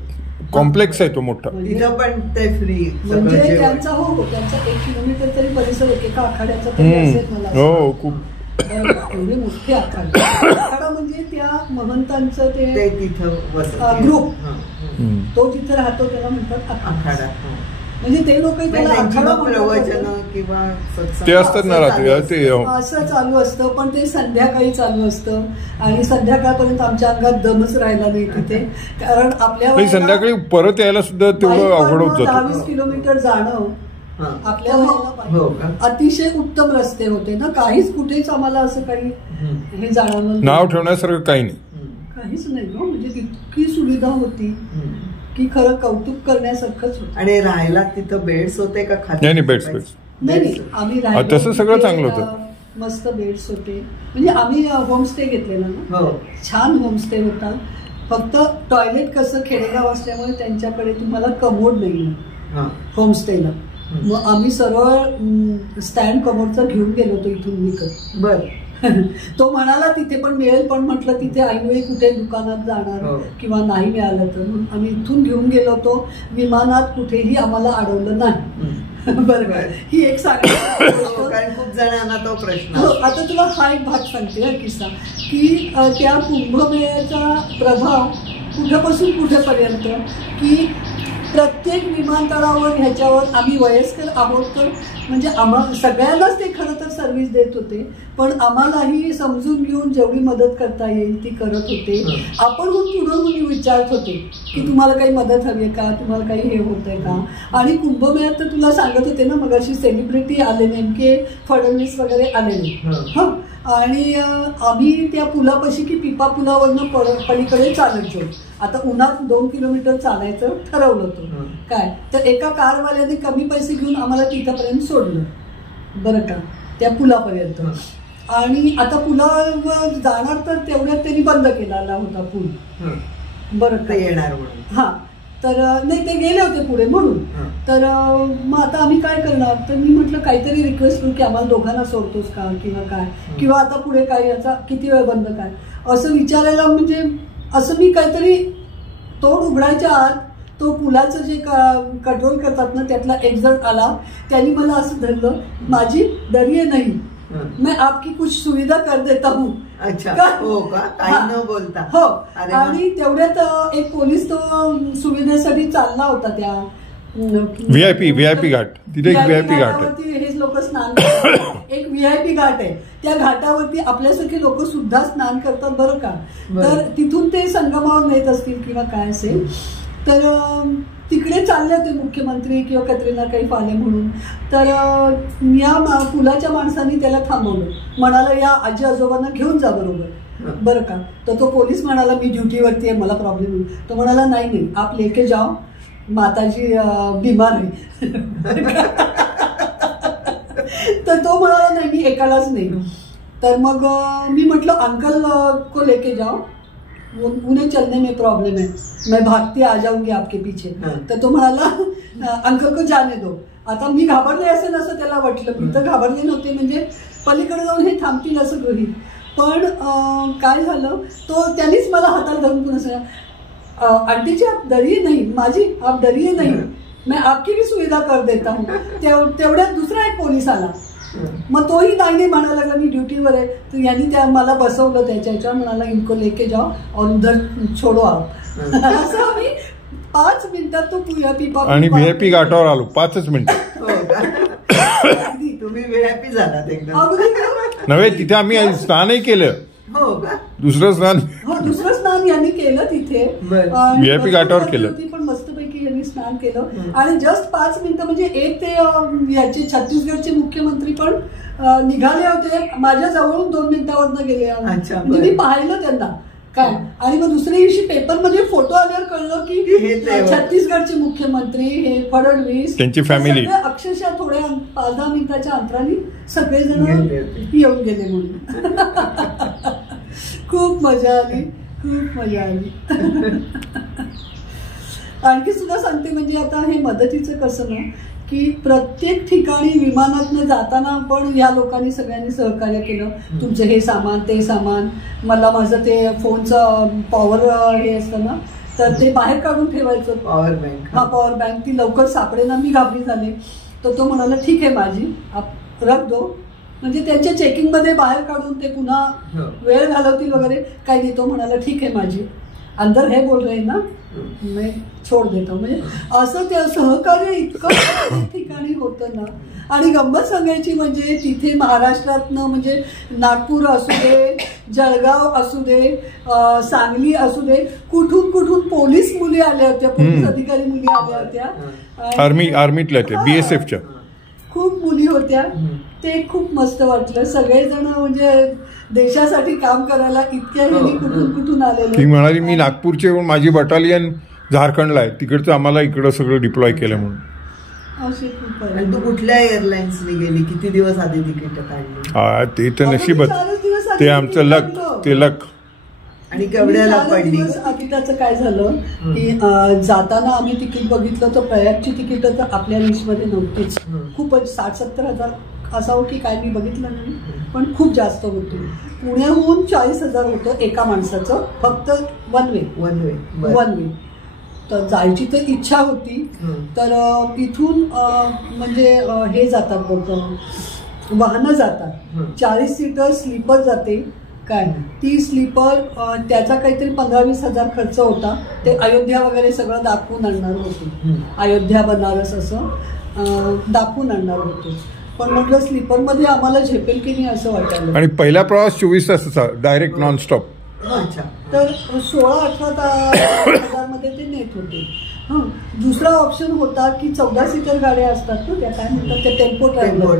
कॉम्प्लेक्स आहे तो मोठा. इथं पण ते फ्री म्हणजे त्यांचा त्यांचा 1 किलोमीटर तरी परिसर एकेका आखाड्याचा तरी असेल मला असं. हो, खूप. एवढे मोठे आखाडा म्हणजे त्या महंतांचं ते तिथं ग्रुप. हम्म. तो जिथे राहतो त्याला म्हणतात आखाडा. आखाडा. म्हणजे ते लोक त्याला आखाडा प्रवचन म्हणतात. किंवा सत्संग ते असतात ना रात्री ते असं चालू असतं, पण ते संध्याकाळी चालू असतं आणि संध्याकाळपर्यंत आमच्या अंगात दमच राहिला नाही तिथे. कारण आपल्या नाही, संध्याकाळी परत यायला सुद्धा तेवढं अवघड होत जातं. 10-20 किलोमीटर जाणं आपल्या हो का? अतिशय उत्तम रस्ते होते ना, काहीच कुठेच आम्हाला असं काही हे जाणवलं नाव ठेवण्यासारखं काही नाही. काहीच नाही गं. म्हणजे इतकी सुविधा होती की खरं कौतुक करण्यासारखंच होतं. आणि राहायला तिथं बेड्स होते का? नाही, बेड्स. नाही, आम्ही राहिलो तसं सगळं तिथे, चांगलं होतं. मस्त बेड्स होते. म्हणजे आम्ही होमस्टे घेतलेला ना, हो. छान होमस्टे होता. फक्त टॉयलेट कसं खेडेगाव असल्यामुळे त्यांच्याकडे तुम्हाला कमोड नाही होमस्टेला. मग आम्ही सरळ स्टँड कमोडचा घेऊन गेलो होतो इथून विकत. बरं. तो म्हणाला तिथे पण मिळेल, पण म्हटलं तिथे ऐनवेळी कुठे दुकानात जाणार किंवा नाही मिळालं तर, म्हणून आम्ही इथून घेऊन गेलो होतो. विमानात कुठेही आम्हाला अडवलं नाही. बरोबर. ही एक कारण खूप जणांना तो प्रश्न. आता तुला हा एक भाग सांगते हा किस्सा, की त्या कुंभमेळ्याचा प्रभाव कुठेपासून कुठेपर्यंत, की प्रत्येक विमानतळावर ह्याच्यावर आम्ही वयस्कर आहोत तर म्हणजे सगळ्यांनाच ते खरं तर सर्व्हिस देत होते, पण आम्हालाही समजून घेऊन जेवढी मदत करता येईल ती करत होते. आपण पुढे विचारत होते की तुम्हाला काही मदत हवी आहे का, तुम्हाला काही हे होत आहे का. आणि कुंभमेळ्यात तर तुला सांगत होते ना मग, अशी सेलिब्रिटी आले, नेमके फडणवीस वगैरे आलेले. आणि आम्ही त्या पुलापाशी की पिपा पुलावरनं पलीकडे चालत जाऊ. आता उन्हात 2 किलोमीटर चालायचं ठरवलं होतं. काय तर एका कारवाल्याने कमी पैसे घेऊन आम्हाला तिथपर्यंत सोडलं, बरं का, त्या पुलापर्यंत. आणि आता पुलावर जाणार तर तेवढ्यात त्यांनी बंद केलेला होता पूल, बरं का, येणार म्हणून. हा, तर नाही, ते गेले होते पुढे म्हणून. तर मग आता आम्ही काय करणार, तर मी म्हटलं काहीतरी रिक्वेस्ट करू की आम्हाला दोघांना सोडतोस का किंवा काय, किंवा आता पुढे काय, याचा किती वेळ बंद काय, असं विचारायला. म्हणजे असं मी काहीतरी तोंड उघडायच्या आत तो पुलाचं जे कंट्रोल करतात ना त्यातला एक जण आला. त्यांनी मला असं धरलं, माझी डरिये नाही, मैं आपकी कुछ सुविधा कर देता हूँ. अच्छा, हो का? काही न बोलता. हो. आणि तेवढ्यात एक पोलीस तो सुविधेसाठी चालला होता त्या व्हीआयपी घाट. तिथे एक व्हीआयपी घाट आहे. हेच लोक स्नान करतात. एक व्हीआयपी घाट आहे, त्या घाटावरती आपल्यासारखे लोक सुद्धा स्नान करतात, बरं का. तर तिथून ते संगमावर नेत असतील किंवा काय असेल, तर तिकडे चालले होते मुख्यमंत्री किंवा कतरिना कैफ आले म्हणून. तर या पुलाच्या माणसांनी त्याला थांबवलं, म्हणाला या आजी आजोबांना घेऊन जा बरोबर, बरं का. तर तो पोलीस म्हणाला मी ड्युटीवरती आहे, मला प्रॉब्लेम होईल. तो म्हणाला नाही, आप लेके जाओ, माताजी बिमार आहे. तर तो म्हणाला नाही, मी एकालाच नाही. तर मग मी म्हटलं अंकल को लेके जाओ, उन्हें चलने में प्रॉब्लम है, मैं भागती आ जाऊंगी आपके पीछे. तर तो म्हणाला अंकल को जाने दो. आता मी घाबरले असेल असं त्याला वाटलं, मी तर घाबरले नव्हते, म्हणजे पलीकडे जाऊन हे थांबतील असं गृहीत. पण काय झालं, तो त्यांनीच मला हाताला धरून पुन्हा सांगा, आंटी जी आप डरिए नहीं, माझी आप डरिए नहीं, मैं आपकी भी सुविधा कर देता हूँ. तेवढ्यात दुसरा एक पोलीस आला. मग तोही नाही म्हणायला लागला मी ड्युटीवर आहे. तर यांनी त्या मला बसवलं त्याच्या, म्हणाला इनको लेके जाओ और उधर छोडो आप. असं आम्ही 5 मिनिटात तो पिपा आणि व्हीआयपी घाटावर आलो 5च मिनिटं. तुम्ही व्हीआयपी झालात एकदम. नव्हे, तिथे आम्ही स्नानही केलं. हो का? दुसरं स्नान यांनी केलं तिथे. व्हीआयपी घाटावर केलं. पण मस्तपैकी यांनी स्नान केलं आणि जस्ट 5 मिनिटं म्हणजे एक ते याचे छत्तीसगडचे मुख्यमंत्री पण निघाले होते माझ्या जवळून 2 मिनिटावरनं गेले. म्हणजे मी पाहिलं त्यांना काय. आणि मग दुसऱ्या दिवशी पेपरमध्ये फोटो आल्यावर कळलं की छत्तीसगडचे मुख्यमंत्री हे फडणवीस त्यांची फॅमिली अक्षरशः थोड्या 5-10 मिनिटाच्या अंतराने सगळेजण येऊन गेले म्हणून. खूप मजा आली, खूप मजा आली. आणखी सुद्धा सांगते म्हणजे आता हे मदतीचं कसं ना की प्रत्येक ठिकाणी विमानातनं जाताना पण या लोकांनी सगळ्यांनी सहकार्य केलं. तुमचं हे सामान ते सामान, मला माझं ते फोनचं पॉवर हे असतं ना तर ते बाहेर काढून ठेवायचं पॉवर बँक. हा पॉवर बँक ती लवकर सापडेना. मी घाबरी झाले तर तो म्हणाला ठीक आहे माझी आप रख दो. म्हणजे त्यांच्या चेकिंगमध्ये बाहेर काढून ते पुन्हा वेळ घालवतील वगैरे काही नाही. तो म्हणाला ठीक आहे माझी अंदर हे बोल रहे ना मी छोड देतो. म्हणजे असं ते सहकार्य इतकं ठिकाणी होतं ना. आणि गंमत सांगायची म्हणजे तिथे महाराष्ट्रातनं म्हणजे नागपूर असू दे, जळगाव असू दे, सांगली असू दे, कुठून कुठून पोलीस मुली आल्या होत्या, पोलीस अधिकारी मुली आल्या होत्या, आर्मीतल्या त्या BSFच्या खूप मुली होत्या. ते खूप मस्त वाटलं. सगळेजण म्हणजे देशासाठी काम करायला इतक्या वेळी कुठून कुठून आलेले. ती म्हणाली मी नागपूरचे येऊन माझी बटालियन झारखंडला आहे, तिकडचं आम्हाला इकडं सगळं डिप्लॉय केलं म्हणून. असे खूप आहे. आणि तू कुठल्या एअरलाईन्सने गेली, किती दिवस आधी तिकीट काढली? ते तर नशीबच, ते आमचं लक, ते लक. आणि केवढ्याला पडली? आधी त्याचं काय झालं की जाताना आम्ही तिकीट बघितलं तर प्रयागची तिकीट तर आपल्या लिस्टमध्ये नव्हतीच. खूपच 60-70 हजार असावं की काय मी बघितलं नाही पण खूप जास्त होती. पुण्याहून 40,000 होतं एका माणसाचं फक्त वन वे. तर जायची तर इच्छा होती. तर इथून म्हणजे हे जातात लोक, वाहनं जातात. 40 सीटर स्लीपर जाते काय. ती स्लीपर त्याचा काहीतरी 15-20 हजार खर्च होता. ते अयोध्या वगैरे सगळं दाखवून आणणार होते. अयोध्या बनारस असं दाखवून आणणार होते. पण म्हटलं स्लीपरमध्ये आम्हाला झेपेल की नाही असं वाटायला. आणि पहिला प्रवास 24 तासाचा डायरेक्ट नॉनस्टॉप. तर 16-18 हजारमध्ये ते नेत होते. दुसरा ऑप्शन होता की 14 सीटर गाड्या असतात ना त्या काय म्हणतात त्या टेम्पो ट्रॅव्हलर.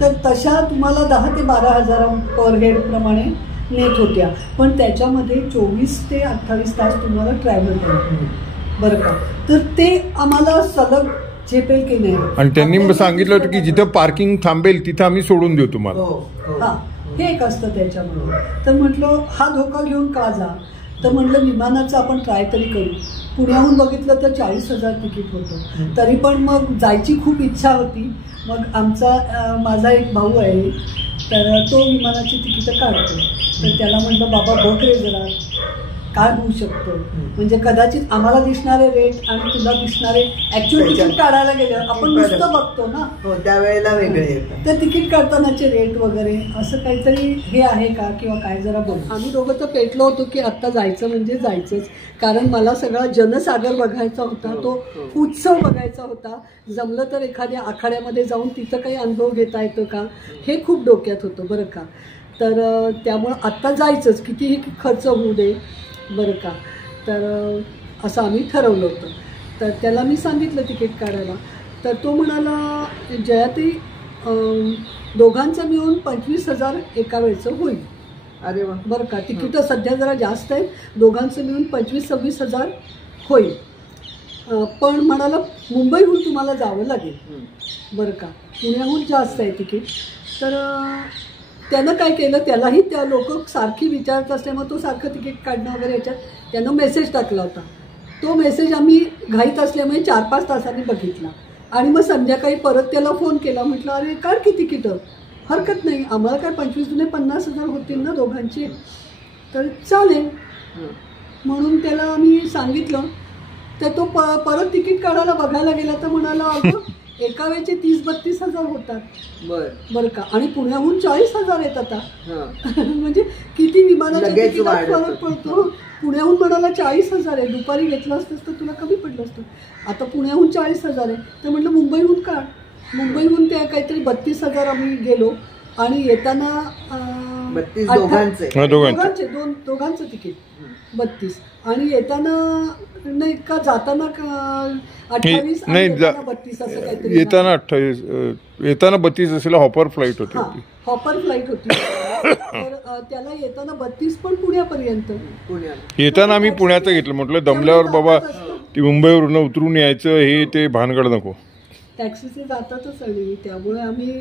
तर तशा तुम्हाला 10 ते 12 हजार पर हेड प्रमाणे नेत होत्या. पण त्याच्यामध्ये 24 ते 28 तास तुम्हाला ट्रॅव्हल करायचं बरं का. तर ते आम्हाला सलग झेपेल की नाही. आणि त्यांनी सांगितलं होतं की जिथं पार्किंग थांबेल तिथं आम्ही सोडून देऊ तुम्हाला. हा हे एक असतं त्याच्यामुळे. तर म्हटलं हा धोका घेऊन का जा. तर म्हटलं विमानाचं आपण ट्राय तरी करू. पुण्याहून बघितलं तर 40,000 तिकीट होतं. तरी पण मग जायची खूप इच्छा होती. मग माझा एक भाऊ आहे तर तो विमानाची तिकीटं काढतो. तर त्याला म्हटलं बाबा बघ रे जरा काय होऊ शकतं. म्हणजे कदाचित आम्हाला दिसणारे रेट आणि तुला दिसणारे ऍक्च्युअल तिकीट काढायला गेलं आपण नुसतं बघतो ना त्यावेळेला वेगळे येतात. तर तिकीट काढतानाचे रेट वगैरे असं काहीतरी हे आहे का किंवा काय जरा बघ. आम्ही दोघं तर पेटलो होतो की आत्ता जायचं म्हणजे जायचंच. कारण मला सगळा जनसागर बघायचा होता, तो उत्सव बघायचा होता. जमलं तर एखाद्या आखाड्यामध्ये जाऊन तिथं काही अनुभव घेता येतो का हे खूप डोक्यात होतं बरं का. तर त्यामुळं आत्ता जायचंच कितीही खर्च होऊ दे बरं का. तर असं आम्ही ठरवलं होतं. तर त्याला मी सांगितलं तिकीट काढायला. तर तो म्हणाला जयाताई दोघांचं मिळून 25,000 एका वेळचं होईल. अरे वा बरं का. तिकीटं सध्या जरा जास्त आहेत. दोघांचं मिळून 25-26 हजार होईल. पण म्हणाला मुंबईहून तुम्हाला जावं लागेल बरं का. पुण्याहून जास्त आहे तिकीट. तर त्यानं काय केलं, त्यालाही त्या लोक सारखी विचारत असल्यामुळे तो सारखं तिकीट काढणं वगैरे याच्यात त्यानं मेसेज टाकला होता. तो मेसेज आम्ही घाईत असल्यामुळे 4-5 तासांनी बघितला. आणि मग संध्याकाळी परत त्याला फोन केला. म्हटलं अरे काढ की तिकीटं, हरकत नाही, आम्हाला काय 25-50,000 होतील ना दोघांची, तर चालेल म्हणून त्याला आम्ही सांगितलं. तर तो परत तिकीट काढायला बघायला गेला तर म्हणाला अगं एका वेळचे 30-32,000 होतात बरं का. आणि पुण्याहून 40,000 येतात आता. म्हणजे किती विमानाच्या तिकिटात फरक पडतो. पुण्याहून म्हणाला 40,000 आहे, दुपारी घेतलं असतंस तर तुला कमी पडलं असतं. आता पुण्याहून 40,000 आहे. तर म्हटलं मुंबईहून काढ. मुंबईहून त्या काहीतरी 32,000 आम्ही गेलो. आणि येताना दोघांचं तिकीट 32 आणि येताना नाही का जाताना 28 आणि नाही, येताना 32 असं काहीतरी. येताना 28, येताना 32 असेल. हॉपर फ्लाईट होती हा, ती. हॉपर फ्लाईट होती. तर त्याला येताना 32 पण पुण्यापर्यंत. येताना आम्ही पुण्याचं घेतलं. म्हटलं दमल्यावर बाबा ती मुंबईवरून उतरून यायचं हे ते भानगड नको. टॅक्सीचे जातातच आणि त्यामुळे आम्ही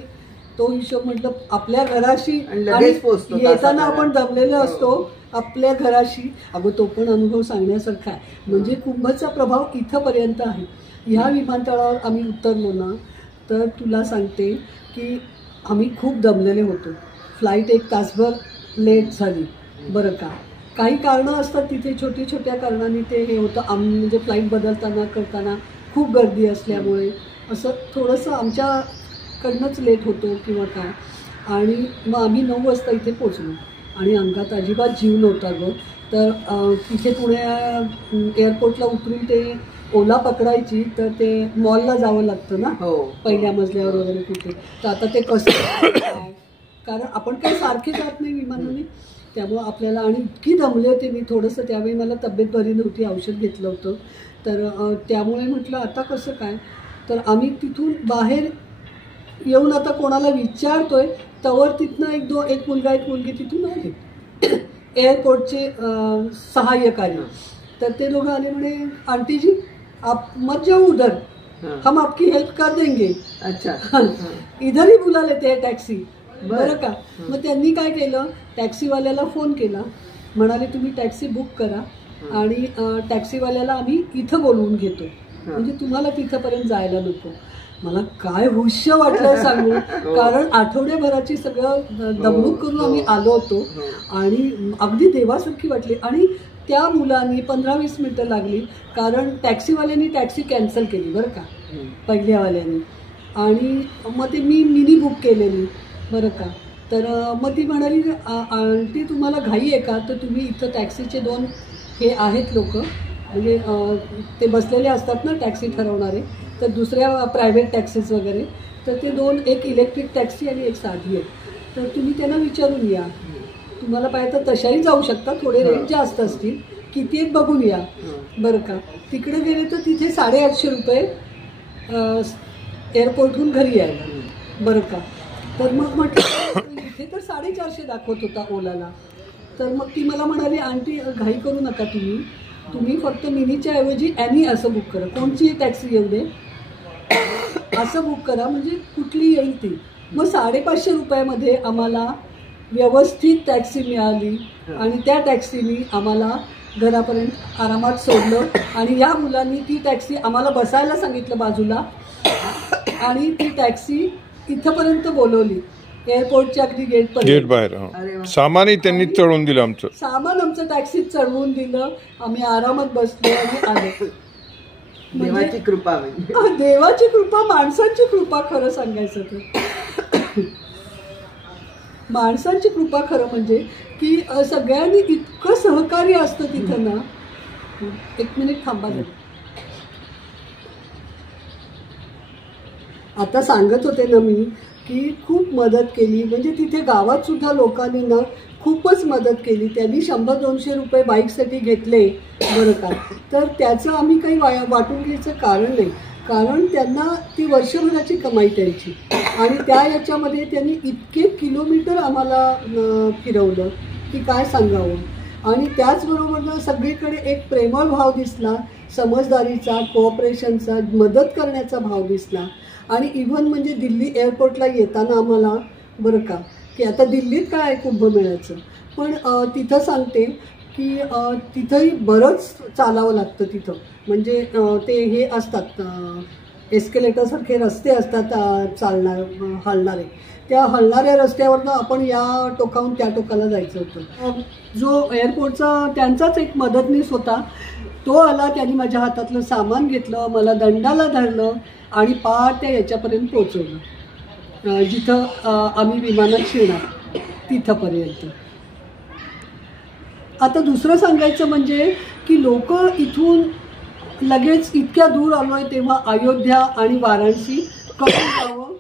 तो हिशोब म्हटलं आपल्या घराशी आणि लगेच पोहोचतो. येताना आपण दमलेलो असतो आपल्या घराशी. अगं तो पण अनुभव सांगण्यासारखा आहे. म्हणजे कुंभचा प्रभाव इथंपर्यंत आहे. ह्या विमानतळावर आम्ही उतरलो ना तर तुला सांगते की आम्ही खूप दमलेले होतो. फ्लाईट 1 तासभर लेट झाली बरं का. काही कारणं असतात तिथे, छोटी छोट्या कारणांनी ते हे होतं. म्हणजे फ्लाईट बदलताना करताना खूप गर्दी असल्यामुळे असं थोडंसं आमच्याकडनंच लेट होतो किंवा काय. आणि मग आम्ही 9 वाजता इथे पोचलो आणि अंगात अजिबात जीव नव्हता गं. तर तिथे पुण्या एअरपोर्टला उतरून ते ओला पकडायची तर ते मॉलला जावं लागतं ना पहिल्या मजल्यावर वगैरे कुठे. तर आता ते कसं कारण आपण काही सारखे जात नाही विमानाने त्यामुळं आपल्याला. आणि इतकी दमले होते मी. थोडंसं त्यावेळी मला तब्येत बरी नव्हती, औषध घेतलं होतं. तर त्यामुळे म्हटलं आता कसं काय. तर आम्ही तिथून बाहेर येऊन आता कोणाला विचारतोय तवर तिथनं एक मुलगा एक मुलगी तिथून आले एअरपोर्टचे सहाय्यक आले. तर ते दोघं आले म्हणे आंटी जी आप मत जाओ उधर, हम आपकी हेल्प कर देंगे. अच्छा. इधर ही बुला लेते हैं टॅक्सी बरं का. मग त्यांनी काय केलं टॅक्सीवाल्याला फोन केला. म्हणाले तुम्ही टॅक्सी बुक करा आणि टॅक्सीवाल्याला आम्ही इथं बोलवून घेतो म्हणजे तुम्हाला तिथंपर्यंत जायला नको. मला काय हुश्य वाटलं सांगू. कारण आठवड्याभराची सगळं दमणूक करून आम्ही आलो होतो आणि अगदी देवासारखी वाटली. आणि त्या मुलांनी 15-20 मिनटं लागली कारण टॅक्सीवाल्यांनी टॅक्सी कॅन्सल केली बरं का पहिल्यावाल्यांनी. आणि मग ते मी मिनी बुक केलेली बरं का. तर मग ती म्हणाली आंटी तुम्हाला घाई आहे का. तर तुम्ही इथं टॅक्सीचे 2 हे आहेत लोक म्हणजे ते बसलेले असतात ना टॅक्सी ठरवणारे. तर दुसऱ्या प्रायव्हेट टॅक्सीज वगैरे. तर ते 2 एक इलेक्ट्रिक टॅक्सी आणि एक साधी आहे. तर तुम्ही त्यांना विचारून या. तुम्हाला पाहिजे तर तशाही जाऊ शकता. थोडे रेट जास्त असतील. किती आहेत बघून या बरं का. तिकडे गेले तर तिथे 850 रुपये एअरपोर्टहून घरी यायला बरं का. तर मग म्हटलं इथे तर 450 दाखवत होता ओलाला. तर मग ती मला म्हणाली आंटी घाई करू नका तुम्ही फक्त मिनीच्या ऐवजी ॲनी असं बुक करा. कोणची टॅक्सी येऊ दे असं बुक करा म्हणजे कुठली येईल ती. मग 550 रुपयामध्ये आम्हाला व्यवस्थित टॅक्सी मिळाली आणि त्या टॅक्सीनी आम्हाला घरापर्यंत आरामात सोडलं. आणि या मुलांनी ती टॅक्सी आम्हाला बसायला सांगितलं बाजूला आणि ती टॅक्सी इथंपर्यंत बोलवली एअरपोर्टच्या अगदी गेट बाहेर. सामानही त्यांनी चढवून दिलं. आमचं सामान आमचं टॅक्सीत चढवून दिलं. आम्ही आरामात बसलो आणि आलो. देवाची कृपा. देवाची कृपा माणसांची कृपा खरं सांगायचं तर माणसांची कृपा खरं म्हणजे की सगळ्यांनी इतकं सहकार्य असतं तिथं ना. 1 मिनिट थांबा जरा. आता सांगत होते ना मी की खूप मदत केली. म्हणजे तिथे गावात सुद्धा लोकांनी ना खूपच मदत केली. त्यांनी 100-200 रुपये बाईकसाठी घेतले बरं का. तर त्याचं आम्ही काही वाटून घ्यायचं कारण नाही. कारण त्यांना ती वर्षभराची कमाई त्यांची. आणि त्या याच्यामध्ये त्यांनी इतके किलोमीटर आम्हाला फिरवलं की काय सांगावं. आणि त्याचबरोबर ना सगळीकडे एक प्रेमळ भाव दिसला, समजदारीचा, कोऑपरेशनचा, मदत करण्याचा भाव दिसला. आणि इव्हन म्हणजे दिल्ली एअरपोर्टला येताना आम्हाला बरं का की आता दिल्लीत काय आहे कुंभमेळ्याचं पण तिथं सांगते की तिथंही बरंच चालावं लागतं तिथं. म्हणजे ते हे असतात एस्केलेटरसारखे रस्ते असतात हलणारे. त्या हलणाऱ्या रस्त्यावरनं आपण या टोकाहून त्या टोकाला जायचं होतं. जो एअरपोर्टचा त्यांचाच एक मदतनीस होता तो आला. त्यांनी माझ्या हातातलं सामान घेतलं, मला दंडाला धरलं आणि पार त्या याच्यापर्यंत पोचवलं जिथं आम्ही विमानात शिरणार तिथंपर्यंत. आता दुसरं सांगायचं म्हणजे की लोक इथून लगेच इतक्या दूर आलो आहे तेव्हा अयोध्या आणि वाराणसी कसं जावं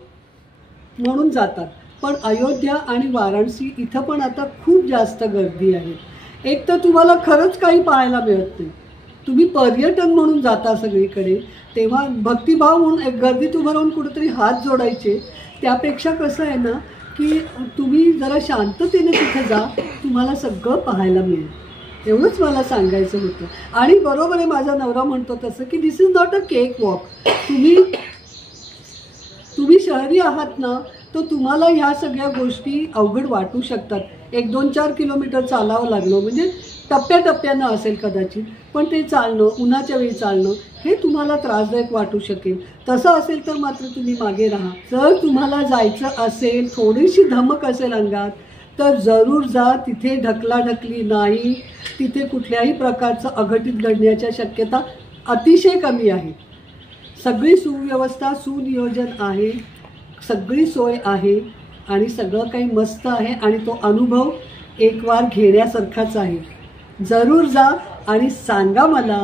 म्हणून जातात. पण अयोध्या आणि वाराणसी इथं पण आता खूप जास्त गर्दी आहे. एक तर तुम्हाला खरंच काही पाहायला मिळत नाही. तुम्ही पर्यटन म्हणून जाता सगळीकडे, तेव्हा भक्तिभाव म्हणून एक गर्दीत उभं राहून कुठेतरी हात जोडायचे, त्यापेक्षा कसं आहे ना की तुम्ही जरा शांततेने तिथे जा, तुम्हाला सगळं पाहायला मिळेल. एवढंच मला सांगायचं होतं. आणि बरोबर आहे माझा नवरा म्हणतो तसं की this is not a cake walk. तुम्ही शहरी आहात ना, तर तुम्हाला ह्या सगळ्या गोष्टी अवघड वाटू शकतात. 1-2-4 किलोमीटर चालावं लागलं म्हणजे टप्प्याटप्प्यानं असेल कदाचित, पण ते चालणं, उन्हाच्या वेळी चालणं हे तुम्हाला त्रासदायक वाटू शकेल. तसं असेल तर मात्र तुम्ही मागे राहा. जर तुम्हाला जायचं असेल, थोडीशी धमक असेल अंगात, तर जरूर जा. तिथे ढकलाढकली नाही, तिथे कुठल्याही प्रकारचं अघटित घडण्याच्या शक्यता अतिशय कमी आहे. सगळी सुव्यवस्था, सुनियोजन आहे, सगळी सोय आहे आणि सगळं काही मस्त आहे आणि तो अनुभव एक वार घेण्यासारखाच आहे. जरूर जा आणि सांगा मला.